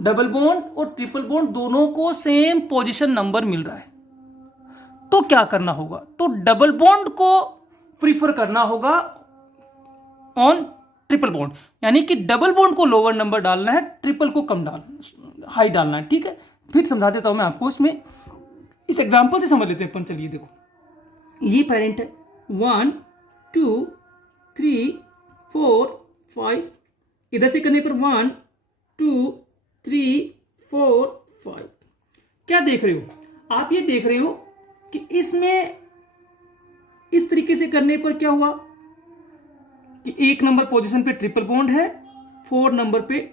डबल बॉन्ड और ट्रिपल बॉन्ड दोनों को सेम पोजीशन नंबर मिल रहा है, तो क्या करना होगा, तो डबल बॉन्ड को प्रीफर करना होगा ऑन ट्रिपल बॉन्ड, यानी कि डबल बॉन्ड को लोअर नंबर डालना है, ट्रिपल को कम हाई डालना है। ठीक है, फिर समझा देता हूं मैं आपको, इसमें इस एग्जांपल से समझ लेते हैं अपन। चलिए देखो, ये पेरेंट है 1 2 3 4 5, इधर से करने पर 1 2 3 4 5। क्या देख रहे हो आप, ये देख रहे हो कि इसमें इस तरीके से करने पर क्या हुआ कि 1 नंबर पोजीशन पे ट्रिपल बॉन्ड है, 4 नंबर पे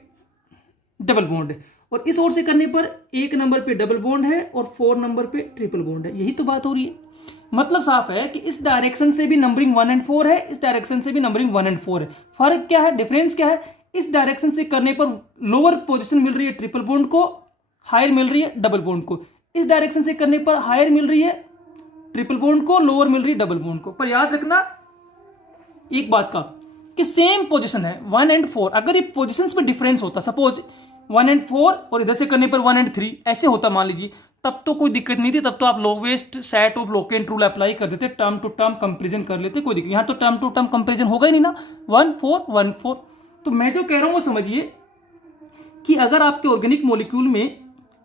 डबल बॉन्ड है, और इस ओर से करने पर 1 नंबर पे डबल बॉन्ड है और 4 नंबर पे ट्रिपल बॉन्ड है। यही तो बात हो रही है, मतलब साफ है कि इस डायरेक्शन से भी नंबरिंग 1 एंड 4 है, इस डायरेक्शन से भी नंबरिंग 1 एंड 4 है। फर्क क्या है, डिफरेंस क्या है, इस डायरेक्शन से करने पर लोअर पोजीशन मिल रही है ट्रिपल बॉन्ड को, हायर मिल रही है डबल बॉन्ड को, इस डायरेक्शन से करने पर हायर मिल रही है ट्रिपल बॉन्ड को, लोअर मिल रही है डबल बॉन्ड को। पर याद रखना एक बात का कि सेम पोजीशन है 1 एंड 4, अगर ये पोजीशंस में डिफरेंस होता, सपोज 1 एंड 4 और इधर से करने पर 1 एंड 3 ऐसे होता मान लीजिए, तब तो कोई दिक्कत नहीं थी, तब तो आप lowest set of locant rule apply कर देते, टर्म टू टर्म कंपेरिजन कर लेते, कोई दिक्कत। यहाँ तो टर्म टू टर्म कंपेरिजन होगा ही नहीं ना, 1 4 1 4। तो मैं जो कह रहा हूं वो समझिए कि अगर आपके ऑर्गेनिक मॉलिक्यूल में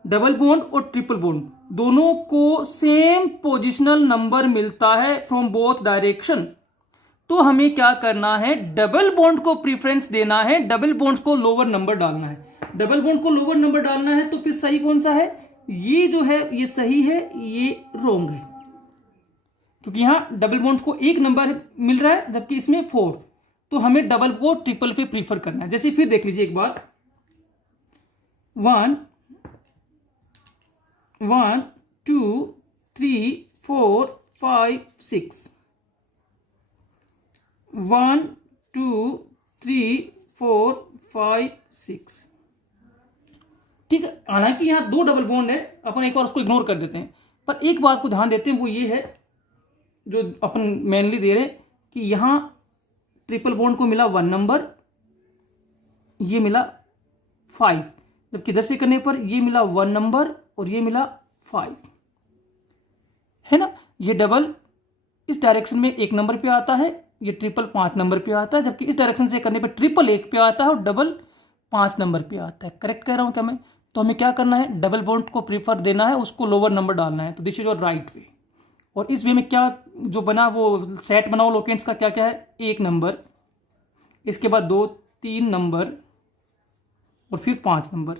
डबल बॉन्ड और ट्रिपल बॉन्ड दोनों को सेम पोजिशनल नंबर मिलता है फ्रॉम बोथ डायरेक्शन, तो हमें क्या करना है, डबल बॉन्ड को प्रीफरेंस देना है, डबल बॉन्ड्स को लोअर नंबर डालना है। डबल बॉन्ड को लोअर नंबर डालना है तो फिर सही कौन सा है, ये जो है ये सही है, ये रॉन्ग है, क्योंकि यहां डबल बॉन्ड्स को एक नंबर मिल रहा है जबकि इसमें 4, तो हमें डबल को ट्रिपल पे प्रीफर करना है। जैसे फिर देख लीजिए एक बार, 1 1 2 3 4 5 6, 1 2 3 4 5 6, ठीक है। हालांकि यहां 2 डबल बॉन्ड है, अपन एक बार उसको इग्नोर कर देते हैं, पर एक बात को ध्यान देते हैं, वो ये है जो अपन मेनली दे रहे हैं कि यहां ट्रिपल बॉन्ड को मिला 1 नंबर, ये मिला 5, जबकि इधर से करने पर ये मिला 1 नंबर और ये मिला 5, है ना। ये डबल इस डायरेक्शन में 1 नंबर पे आता है, ये ट्रिपल 5 नंबर पे आता है, जबकि इस डायरेक्शन से करने पर ट्रिपल 1 पे आता है और डबल 5 नंबर पे आता है। करेक्ट कह रहा हूं क्या मैं? तो हमें क्या करना है, डबल बॉन्ड को प्रीफर देना है, उसको लोअर नंबर डालना है, तो this is your right way. और इस वे में क्या जो बना, वो सेट बना वो लोकेंट्स का क्या क्या है, 1 नंबर, इसके बाद 2 3 नंबर और फिर 5 नंबर,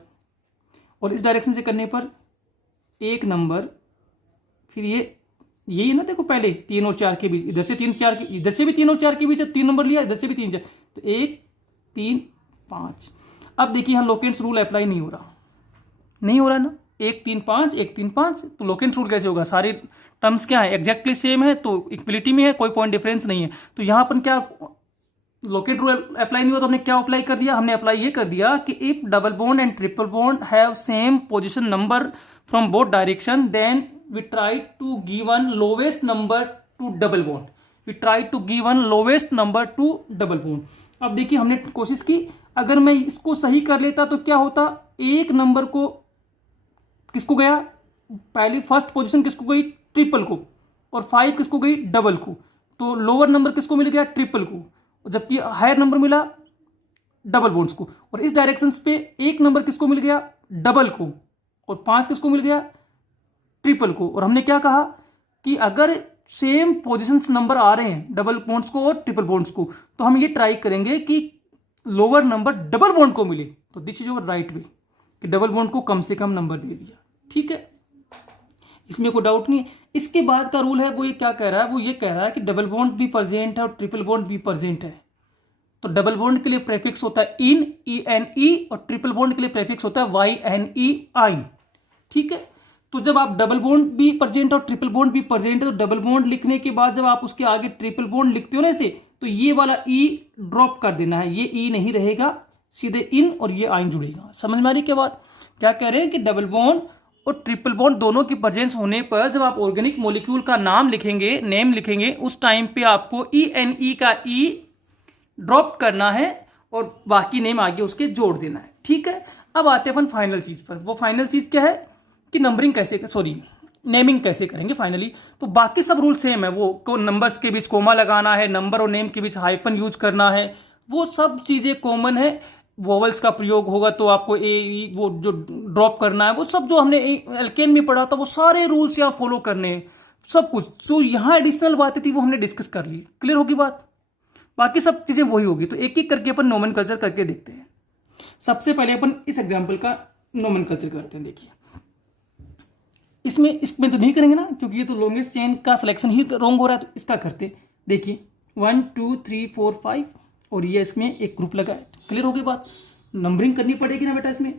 और इस डायरेक्शन से करने पर 1 नंबर, फिर ये यही है ना, देखो पहले 3 और 4 के बीच, इधर से 3 4 के, इधर से भी 3 और 4 के बीच 3 नंबर लिया, इधर से भी 3 4, तो 1 3 5। अब देखिए यहाँ लोकेंट्स रूल अप्लाई नहीं हो रहा ना, 1 3 5 1 3 5, तो लोकेंट्स रूल कैसे होगा, सारे टर्म्स क्या है, एग्जैक्टली सेम है, तो इक्वलिटी में है, कोई पॉइंट डिफरेंस नहीं है। तो यहाँ पर क्या लोकेट रूल अप्लाई नहीं हुआ, तो हमने क्या अप्लाई कर दिया, हमने अप्लाई ये कर दिया कि if double bond and triple bond have same position number from both direction, then we try to given lowest number to double bond, we try to given lowest number to double bond. अब देखिए हमने कोशिश की, अगर मैं इसको सही कर लेता तो क्या होता, 1 नंबर को किसको गया, पहली फर्स्ट पोजीशन किसको गई, ट्रिपल को, और 5 किसको गई, डबल को, तो लोअर नंबर किसको मिल गया, ट्रिपल को, जबकि हायर नंबर मिला डबल बॉन्ड्स को। और इस डायरेक्शन पे 1 नंबर किसको मिल गया, डबल को, और 5 किसको मिल गया, ट्रिपल को। और हमने क्या कहा कि अगर सेम पोजीशंस नंबर आ रहे हैं डबल बॉन्ड्स को और ट्रिपल बॉन्ड्स को, तो हम ये ट्राई करेंगे कि लोअर नंबर डबल बॉन्ड को मिले, तो this is your right way, कि डबल बॉन्ड को कम से कम नंबर दे दिया, ठीक है, इसमें कोई डाउट नहीं है। इसके बाद का रूल है वो ये क्या कह रहा है, वो ये कह रहा है कि डबल बॉन्ड भी प्रेजेंट है और ट्रिपल बॉन्ड भी प्रेजेंट है, तो डबल बॉन्ड के लिए प्रेफिक्स होता है इन, ENE, और ट्रिपल बॉन्ड के लिए प्रेफिक्स होता है YNE, आइन, ठीक है। तो जब आप डबल बॉन्ड भी प्रेजेंट और ट्रिपल बॉन्ड भी प्रेजेंट है, तो डबल बॉन्ड लिखने के बाद जब आप उसके आगे ट्रिपल बॉन्ड लिखते हो ना ऐसे, तो ये वाला E ड्रॉप कर देना है, ये E नहीं रहेगा, सीधे इन और ये आइन जुड़ेगा। समझ में आ रही के बाद क्या कह रहे हैं कि डबल बॉन्ड और ट्रिपल बॉन्ड दोनों की प्रेजेंस होने पर जब आप ऑर्गेनिक मॉलिक्यूल का नाम लिखेंगे, नेम लिखेंगे, उस टाइम पे आपको ENE का E ड्रॉप करना है और बाकी नेम आगे उसके जोड़ देना है, ठीक है। अब आते हैं अपन फाइनल चीज पर, वो फाइनल चीज क्या है कि नंबरिंग कैसे, सॉरी नेमिंग कैसे करेंगे फाइनली। तो बाकी सब रूल सेम है, वो नंबर्स के बीच कोमा लगाना है, नंबर और नेम के बीच हाइपन यूज करना है, वो सब चीजें कॉमन है। वोवल्स का प्रयोग होगा तो आपको ए वो जो ड्रॉप करना है, वो सब जो हमने एल्केन में पढ़ा था वो सारे रूल्स यहाँ फॉलो करने हैं, सब कुछ जो यहाँ एडिशनल बातें थी वो हमने डिस्कस कर ली। क्लियर होगी बात, बाकी सब चीजें वही होगी। तो एक एक करके अपन नोमेनक्लेचर करके देखते हैं। सबसे पहले अपन इस एग्जाम्पल का नोमेनक्लेचर करते हैं। देखिए इसमें तो नहीं करेंगे ना, क्योंकि ये तो लॉन्गेस्ट चेन का सिलेक्शन ही रॉन्ग हो रहा है, तो इसका करते। देखिए 1 2 3 4 5 और ये इसमें एक ग्रुप लगा है। क्लियर होगी बात, नंबरिंग करनी पड़ेगी ना बेटा, इसमें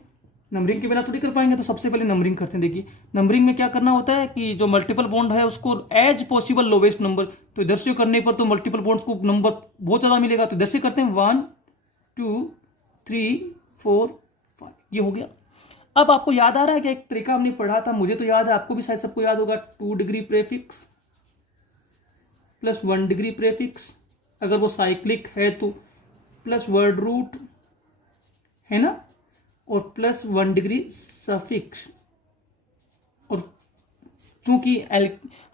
नंबरिंग के बिना थोड़ी कर पाएंगे। तो सबसे पहले नंबरिंग करते हैं। देखिए नंबरिंग में क्या करना होता है कि जो मल्टीपल बॉन्ड है उसको एज पॉसिबल लोवेस्ट नंबर, तो इधर से करने पर तो मल्टीपल बॉन्ड्स को नंबर बहुत ज़्यादा मिलेगा, तो इधर से करते हैं 1 2 3 4 5, ये हो गया। अब आपको याद आ रहा है कि एक तरीका हमने पढ़ा था, मुझे तो याद है, आपको भी शायद सबको याद होगा, 2 degree prefix plus 1 degree prefix, अगर वो साइक्लिक है तो प्लस वर्ड रूट, है ना, और प्लस 1 डिग्री सफिक्स। और चूंकि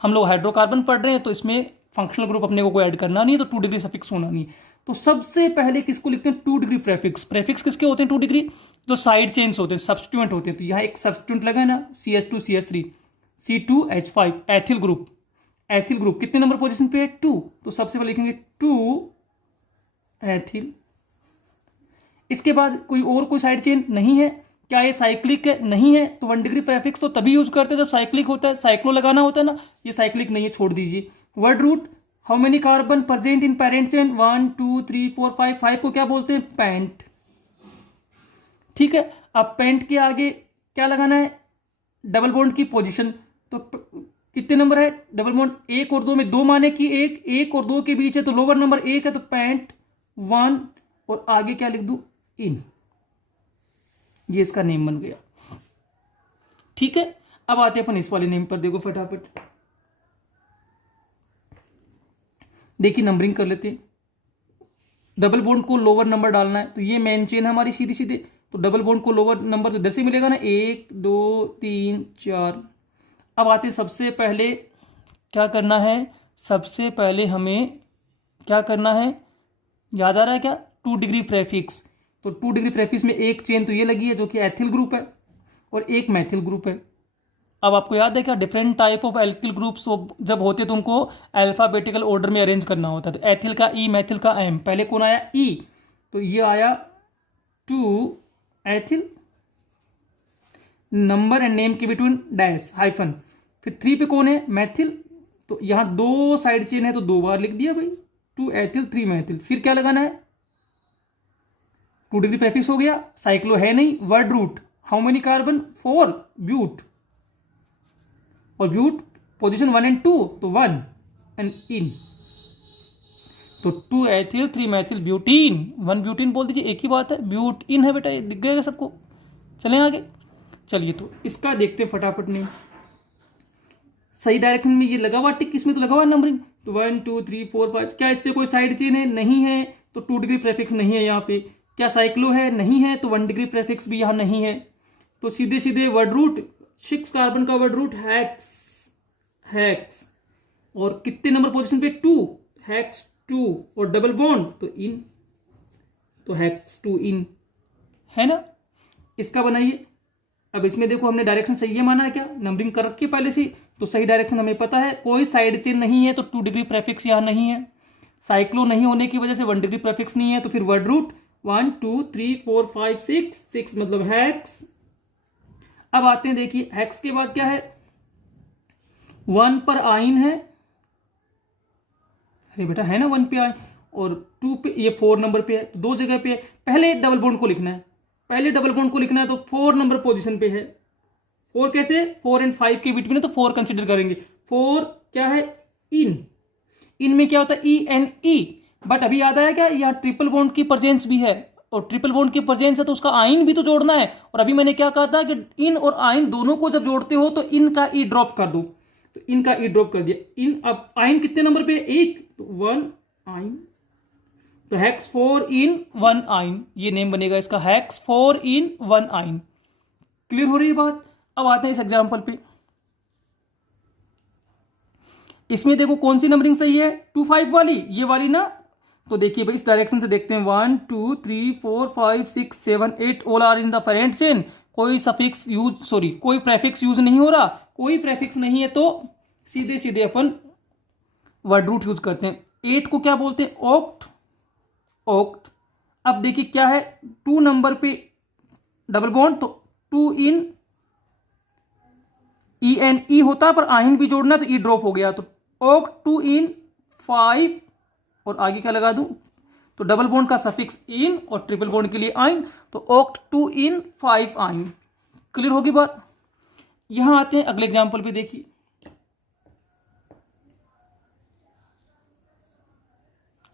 हम लोग हाइड्रोकार्बन पढ़ रहे हैं तो इसमें फंक्शनल ग्रुप अपने को कोई ऐड करना नहीं है, तो 2 डिग्री सफिक्स होना नहीं। तो सबसे पहले किसको लिखते हैं? 2 डिग्री प्रेफिक्स। प्रेफिक्स किसके होते हैं 2 डिग्री? जो साइड चेन्स होते हैं, सब्स्टिट्यूएंट होते हैं। तो यहाँ एक सब्स्टिट्यूएंट लगा है ना, CH2 CH3 C2H5 ethyl group. Ethyl group कितने नंबर पोजीशन पे है? 2। तो सबसे पहले लिखेंगे 2 एथिल। इसके बाद कोई साइड चेन नहीं है। क्या ये साइक्लिक है? नहीं है। तो 1 डिग्री प्रेफिक्स तो तभी यूज करते हैं जब साइक्लिक होता है, साइक्लो लगाना होता है ना। ये साइक्लिक नहीं है, छोड़ दीजिए। Word root, how many carbon present in parent chain? 1 2 3 4 5। 5 को क्या बोलते हैं? पेंट। ठीक है, अब पेंट के आगे क्या लगाना है? डबल बॉन्ड की पोजीशन। तो कितने नंबर है डबल बॉन्ड? 1 और 2 में 2 माने कि 1 और 2 के बीच है, तो लोअर नंबर 1 है, तो पेंट 1। और आगे क्या लिख दूं? इन। ये इसका नेम बन गया। ठीक है, अब आते हैं अपन इस वाले नेम पर। देखो फटाफट, देखिए नंबरिंग कर लेते हैं। डबल बॉन्ड को लोअर नंबर डालना है, तो ये मेन चेन है हमारी सीधी सीधे। तो डबल बॉन्ड को लोअर नंबर तो इधर से मिलेगा ना, 1 2 3 4। अब आते हैं, सबसे पहले क्या करना है? सबसे पहले हमें क्या करना है? याद आ रहा है क्या? 2 डिग्री प्रेफिक्स। तो 2 डिग्री प्रेफिक्स में एक चेन तो ये लगी है जो कि एथिल ग्रुप है, और एक मैथिल ग्रुप है। अब आपको याद है क्या? Different type of alkyl groups जब होते हैं तो उनको अल्फाबेटिकल ऑर्डर में अरेंज करना होता है। तो एथिल का ई, मैथिल का एम। पहले कौन आया? ई। तो ये आया 2 एथिल, नंबर एंड नेम के बिटवीन डैश हाइफन। फिर 3 पे कौन है? मैथिल। तो यहां 2 साइड चेन है तो 2 बार लिख दिया भाई, 2 एथिल 3 मैथिल। फिर क्या लगाना है? 2 डिग्री प्रेफिक्स हो गया। साइक्लो है नहीं। Word root, how many carbon? 4 but. और ब्यूट पोजीशन 1 एंड 2, तो 1 एंड इन। तो 2 एथिल 3 मैथिल ब्यूटीन। 1 ब्यूटीन बोल दीजिए, एक ही बात है। ब्यूट इन है बेटा, ये दिख गएगा सबको। चलें आगे। चलिए, तो इसका देखते हैं फटाफट नेम। सही डायरेक्शन में ये लगा हुआ टिक, इसमें तो लगा हुआ नंबरिंग। तो 1 2 3 4 5। क्या इस पे कोई साइड चेन है? नहीं है, तो 2 डिग्री प्रेफिक्स नहीं है यहाँ पे। क्या साइक्लो है? नहीं है, तो 1 डिग्री प्रेफिक्स भी यहाँ नहीं है। तो सीधे सीधे वर्ड रूट, 6 कार्बन का वर्ड रूट हेक्स। हेक्स। और कितने नंबर पोजीशन पे? 2, हेक्स 2। और डबल बॉन्ड तो इन, तो हेक्स 2 इन, है ना। इसका बनाइए। अब इसमें देखो, हमने डायरेक्शन सही है माना है क्या? नंबरिंग कर रखी है पहले से, तो सही डायरेक्शन हमें पता है। कोई साइड चेन नहीं है, तो 2 डिग्री प्रेफिक्स यहां नहीं है। साइक्लो नहीं होने की वजह से 1 डिग्री प्रेफिक्स नहीं है। तो फिर वर्ड रूट 1 2 3 4 5 6, 6 मतलब हेक्स। अब आते हैं, देखिए हेक्स के बाद क्या है? 1 पर आइन है। अरे बेटा है ना 1 पे आइन, और 2 पे, ये 4 नंबर पे है, तो 2 जगह पे है। पहले डबल बॉन्ड को लिखना है, पहले डबल बॉन्ड को लिखना है, तो 4 नंबर पोजीशन पे है। 4 कैसे? 4 एंड 5 के बिटवीन है, तो 4 कंसिडर करेंगे। 4 क्या है? इन। इन में क्या होता है? E N E. बट अभी याद आया क्या? यहाँ ट्रिपल बॉन्ड की प्रेजेंस भी है, और ट्रिपल बॉन्ड की प्रेजेंस है तो उसका आइन भी तो जोड़ना है। और अभी मैंने क्या कहा था कि इन और आइन दोनों को जब जोड़ते हो तो इन का ई ड्रॉप कर दो। तो इन का ई ड्रॉप कर दिया। इन, अब आइन कितने नंबर पे? 1, तो 1 आइन। तो हेक्स 4 इन 1 आइन, ये नेम बनेगा इसका, हेक्स 4 इन 1 आइन। क्लियर हो रही है बात? अब आते हैं इस एग्जांपल पे। इसमें देखो कौन सी नंबरिंग सही है? 2 5 वाली, ये वाली ना। तो देखिए भाई, इस डायरेक्शन से देखते हैं। 1 2 3 4 5 6 7 8 all are in the parent chain. कोई सफिक्स यूज, सॉरी कोई प्रेफिक्स यूज नहीं हो रहा, कोई प्रेफिक्स नहीं है, तो सीधे सीधे अपन वर्ड रूट यूज करते हैं। 8 को क्या बोलते हैं? ऑक्ट। ऑक्ट। अब देखिए क्या है? 2 नंबर पे डबल बॉन्ड, तो 2 इन ई एन ई होता है, पर आइन भी जोड़ना, तो ई ड्रॉप हो गया। तो ऑक्ट 2 इन 5, और आगे क्या लगा दूं? तो डबल बॉन्ड का सफिक्स इन, और ट्रिपल बॉन्ड के लिए आइन, तो ऑक्ट 2 इन 5 आइन। क्लियर होगी बात? यहां आते हैं अगले एग्जांपल पे। देखिए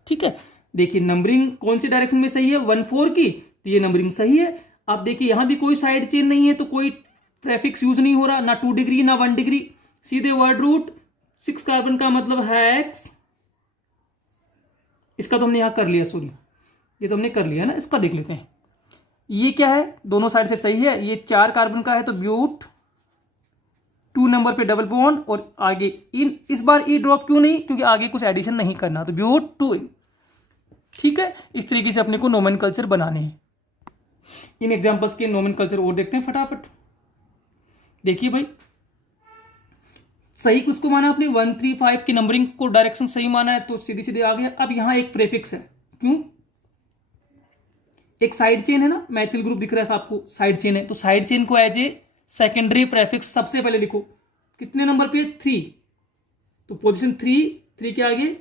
ठीक है, देखिए नंबरिंग कौन सी डायरेक्शन में सही है? 1 4 की, तो ये नंबरिंग सही है। अब देखिए यहां भी कोई साइड चेन नहीं है, तो कोई प्रेफिक्स यूज नहीं हो रहा, ना 2 डिग्री ना 1 डिग्री। सीधे वर्ड रूट, 6 कार्बन का मतलब हेक्स। इसका तो हमने यहां कर लिया, सॉरी ये तो हमने कर लिया ना। इसका देख लेते हैं, ये क्या है? दोनों साइड से सही है। ये 4 कार्बन का है, तो ब्यूट 2 2 नंबर पे डबल बॉन्ड और आगे इन। इस बार ई ड्रॉप क्यों नहीं, क्योंकि आगे कुछ एडिशन नहीं करना, तो ब्यूट 2 इन। ठीक है, इस तरीके से अपने को नोमेनकल्चर बनाने हैं। इन एग्जांपल्स के नोमेनकल्चर और देखते हैं फटाफट। देखिए भाई, सही किसको माना आपने, 1 3 5 की नंबरिंग को डायरेक्शन सही माना है, तो सीधी सीधे आ गया। अब यहां एक प्रेफिक्स है, क्यों, एक साइड चेन है ना, मैथिल ग्रुप दिख रहा है आपको, साइड चेन है, तो साइड चेन को एज ए सेकेंडरी प्रेफिक्स सबसे पहले लिखो। कितने नंबर पे, 3, तो पोजीशन 3 के आगे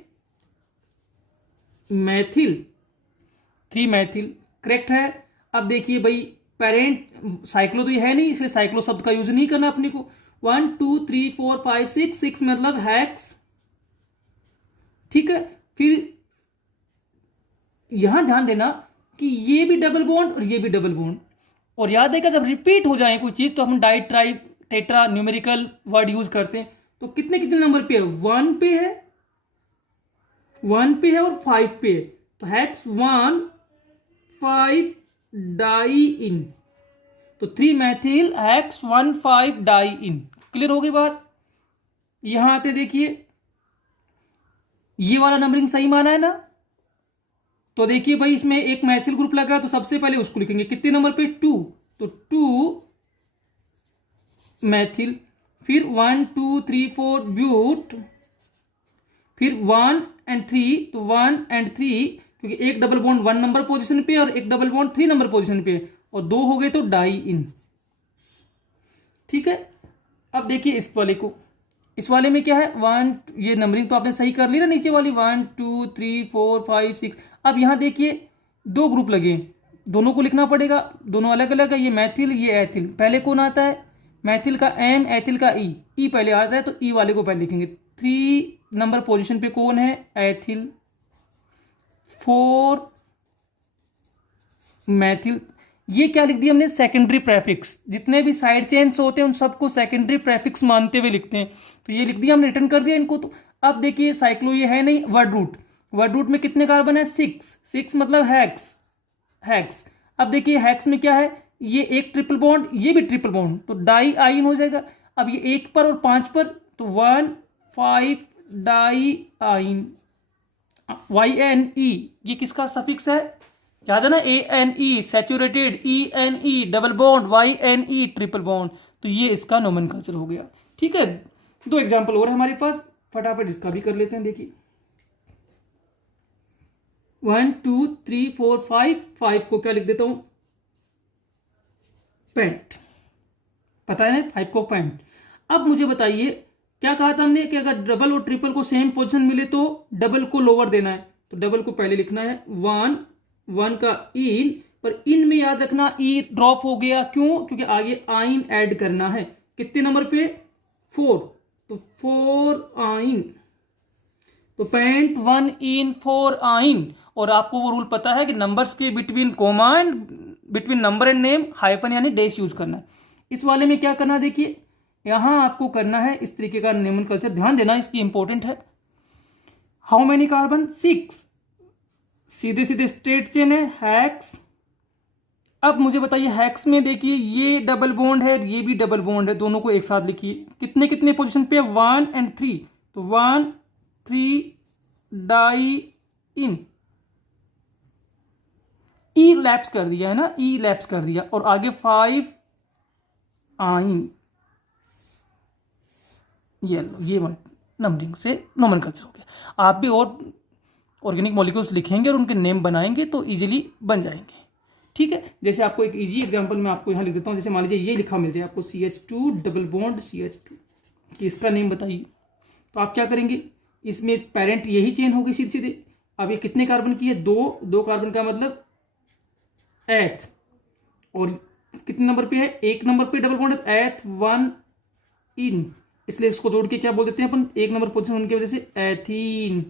मैथिल, 3 मैथिल, करेक्ट है। अब देखिए भाई, पेरेंट साइक्लो तो ये है नहीं, इसलिए साइक्लो शब्द का यूज नहीं करना अपने को। 1 2 3 4 5 6 मतलब हेक्स। ठीक है, फिर यहां ध्यान देना कि ये भी डबल बॉन्ड और ये भी डबल बॉन्ड, और याद है कि जब रिपीट हो जाए कोई चीज तो हम di tri tetra numerical word use करते हैं। तो कितने कितने नंबर पे है, 1 पे है, 1 पे है और 5 पे है, तो हेक्स 1 5 डाई इन, तो 3 मैथिल हेक्स 1 5 डाई इन। क्लियर हो गई बात। यहां आते देखिए, ये वाला नंबरिंग सही माना है ना, तो देखिए भाई इसमें एक मैथिल ग्रुप लगा, तो सबसे पहले उसको लिखेंगे। कितने नंबर पे, 2, तो 2 मैथिल, फिर 1 2 3 4 ब्यूट, फिर 1 और 3, तो 1 और 3, क्योंकि एक डबल बॉन्ड 1 नंबर पोजीशन पे और एक डबल बॉन्ड 3 नंबर पोजीशन पे, और 2 हो गए तो डाई इन। ठीक है, अब देखिए इस वाले को, इस वाले में क्या है, 1, ये नंबरिंग तो आपने सही कर ली ना नीचे वाली, 1 2 3 4 5 6। अब यहां देखिए 2 ग्रुप लगे, दोनों को लिखना पड़ेगा, दोनों अलग अलग है, ये मैथिल ये एथिल। पहले कौन आता है, मैथिल का एम, एथिल का ई पहले आता है, तो ई वाले को पहले लिखेंगे। 3 नंबर पोजीशन पे कौन है, एथिल, 4 मैथिल। ये क्या लिख दिया हमने, सेकेंडरी प्रेफिक्स। जितने भी साइड चेन्स होते हैं उन सबको सेकेंडरी प्रेफिक्स मानते हुए लिखते हैं, तो ये लिख दिया हमने, रिटर्न कर दिया इनको। तो अब देखिए साइक्लो ये है नहीं, वर्ड रूट में कितने कार्बन है, 6 मतलब हेक्स। अब देखिए हेक्स में क्या है, ये एक ट्रिपल बॉन्ड, ये भी ट्रिपल बॉन्ड, तो डाई आइन हो जाएगा। अब ये 1 पर और 5 पर, तो 1 5 डाई आइन, YNE, ये किसका सफिक्स है, याद है ना, ANE saturated, ENE double bond, YNE triple bond, तो ये इसका नोमेनकल्चर हो गया। ठीक है, 2 एग्जांपल और है हमारे पास, फटाफट इसका भी कर लेते हैं। देखिए 1 2 3 4 5 को क्या लिख देता हूं, पेंट, पता है ना 5 को पेंट। अब मुझे बताइए क्या कहा था हमने कि अगर डबल और ट्रिपल को सेम पोजीशन मिले तो डबल को लोअर देना है, तो डबल को पहले लिखना है। 1 का इन, पर इन में याद रखना ई ड्रॉप हो गया, क्यों, क्योंकि आगे आइन ऐड करना है। कितने नंबर पे, 4, तो 4 आइन, तो पेंट 1 इन 4 आइन। और आपको वो रूल पता है कि नंबर्स के between comma and between number and name hyphen यानी डैश यूज करना है। इस वाले में क्या करना है, देखिए यहां आपको करना है इस तरीके का नोमेनकल्चर, ध्यान देना इसकी इंपॉर्टेंट है। हाउ मेनी कार्बन, 6, सीधे सीधे स्ट्रेट चेन है, हेक्स। अब मुझे बताइए हेक्स में देखिए ये डबल बॉन्ड है, ये भी डबल बॉन्ड है, दोनों को एक साथ लिखिए। कितने कितने पोजीशन पे, 1 और 3, तो 1 3 डाई इन, ई लैप्स कर दिया है ना, ई लैप्स कर दिया, और आगे 5 आइन। ये नंबरिंग से नोमेनकल्चर हो गया। आप भी और ऑर्गेनिक मॉलिक्यूल्स लिखेंगे और उनके नेम बनाएंगे तो इजीली बन जाएंगे। ठीक है, जैसे आपको एक इजी एग्जांपल मैं आपको यहाँ लिख देता हूँ। जैसे मान लीजिए ये लिखा मिल जाए आपको, CH2 डबल बॉन्ड CH2, कि इसका नेम बताइए, तो आप क्या करेंगे, इसमें पेरेंट यही चेन होगी सीधे सीधे। अब ये कितने कार्बन की है, 2 कार्बन का मतलब एथ, और कितने नंबर पे है, 1 नंबर पे डबल बॉन्ड है, एथ 1 इन, इसलिए इसको जोड़ के क्या बोल देते हैं अपन, 1 नंबर पोजीशन होने की वजह से एथीन।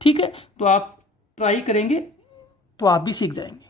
ठीक है, तो आप ट्राई करेंगे तो आप भी सीख जाएंगे।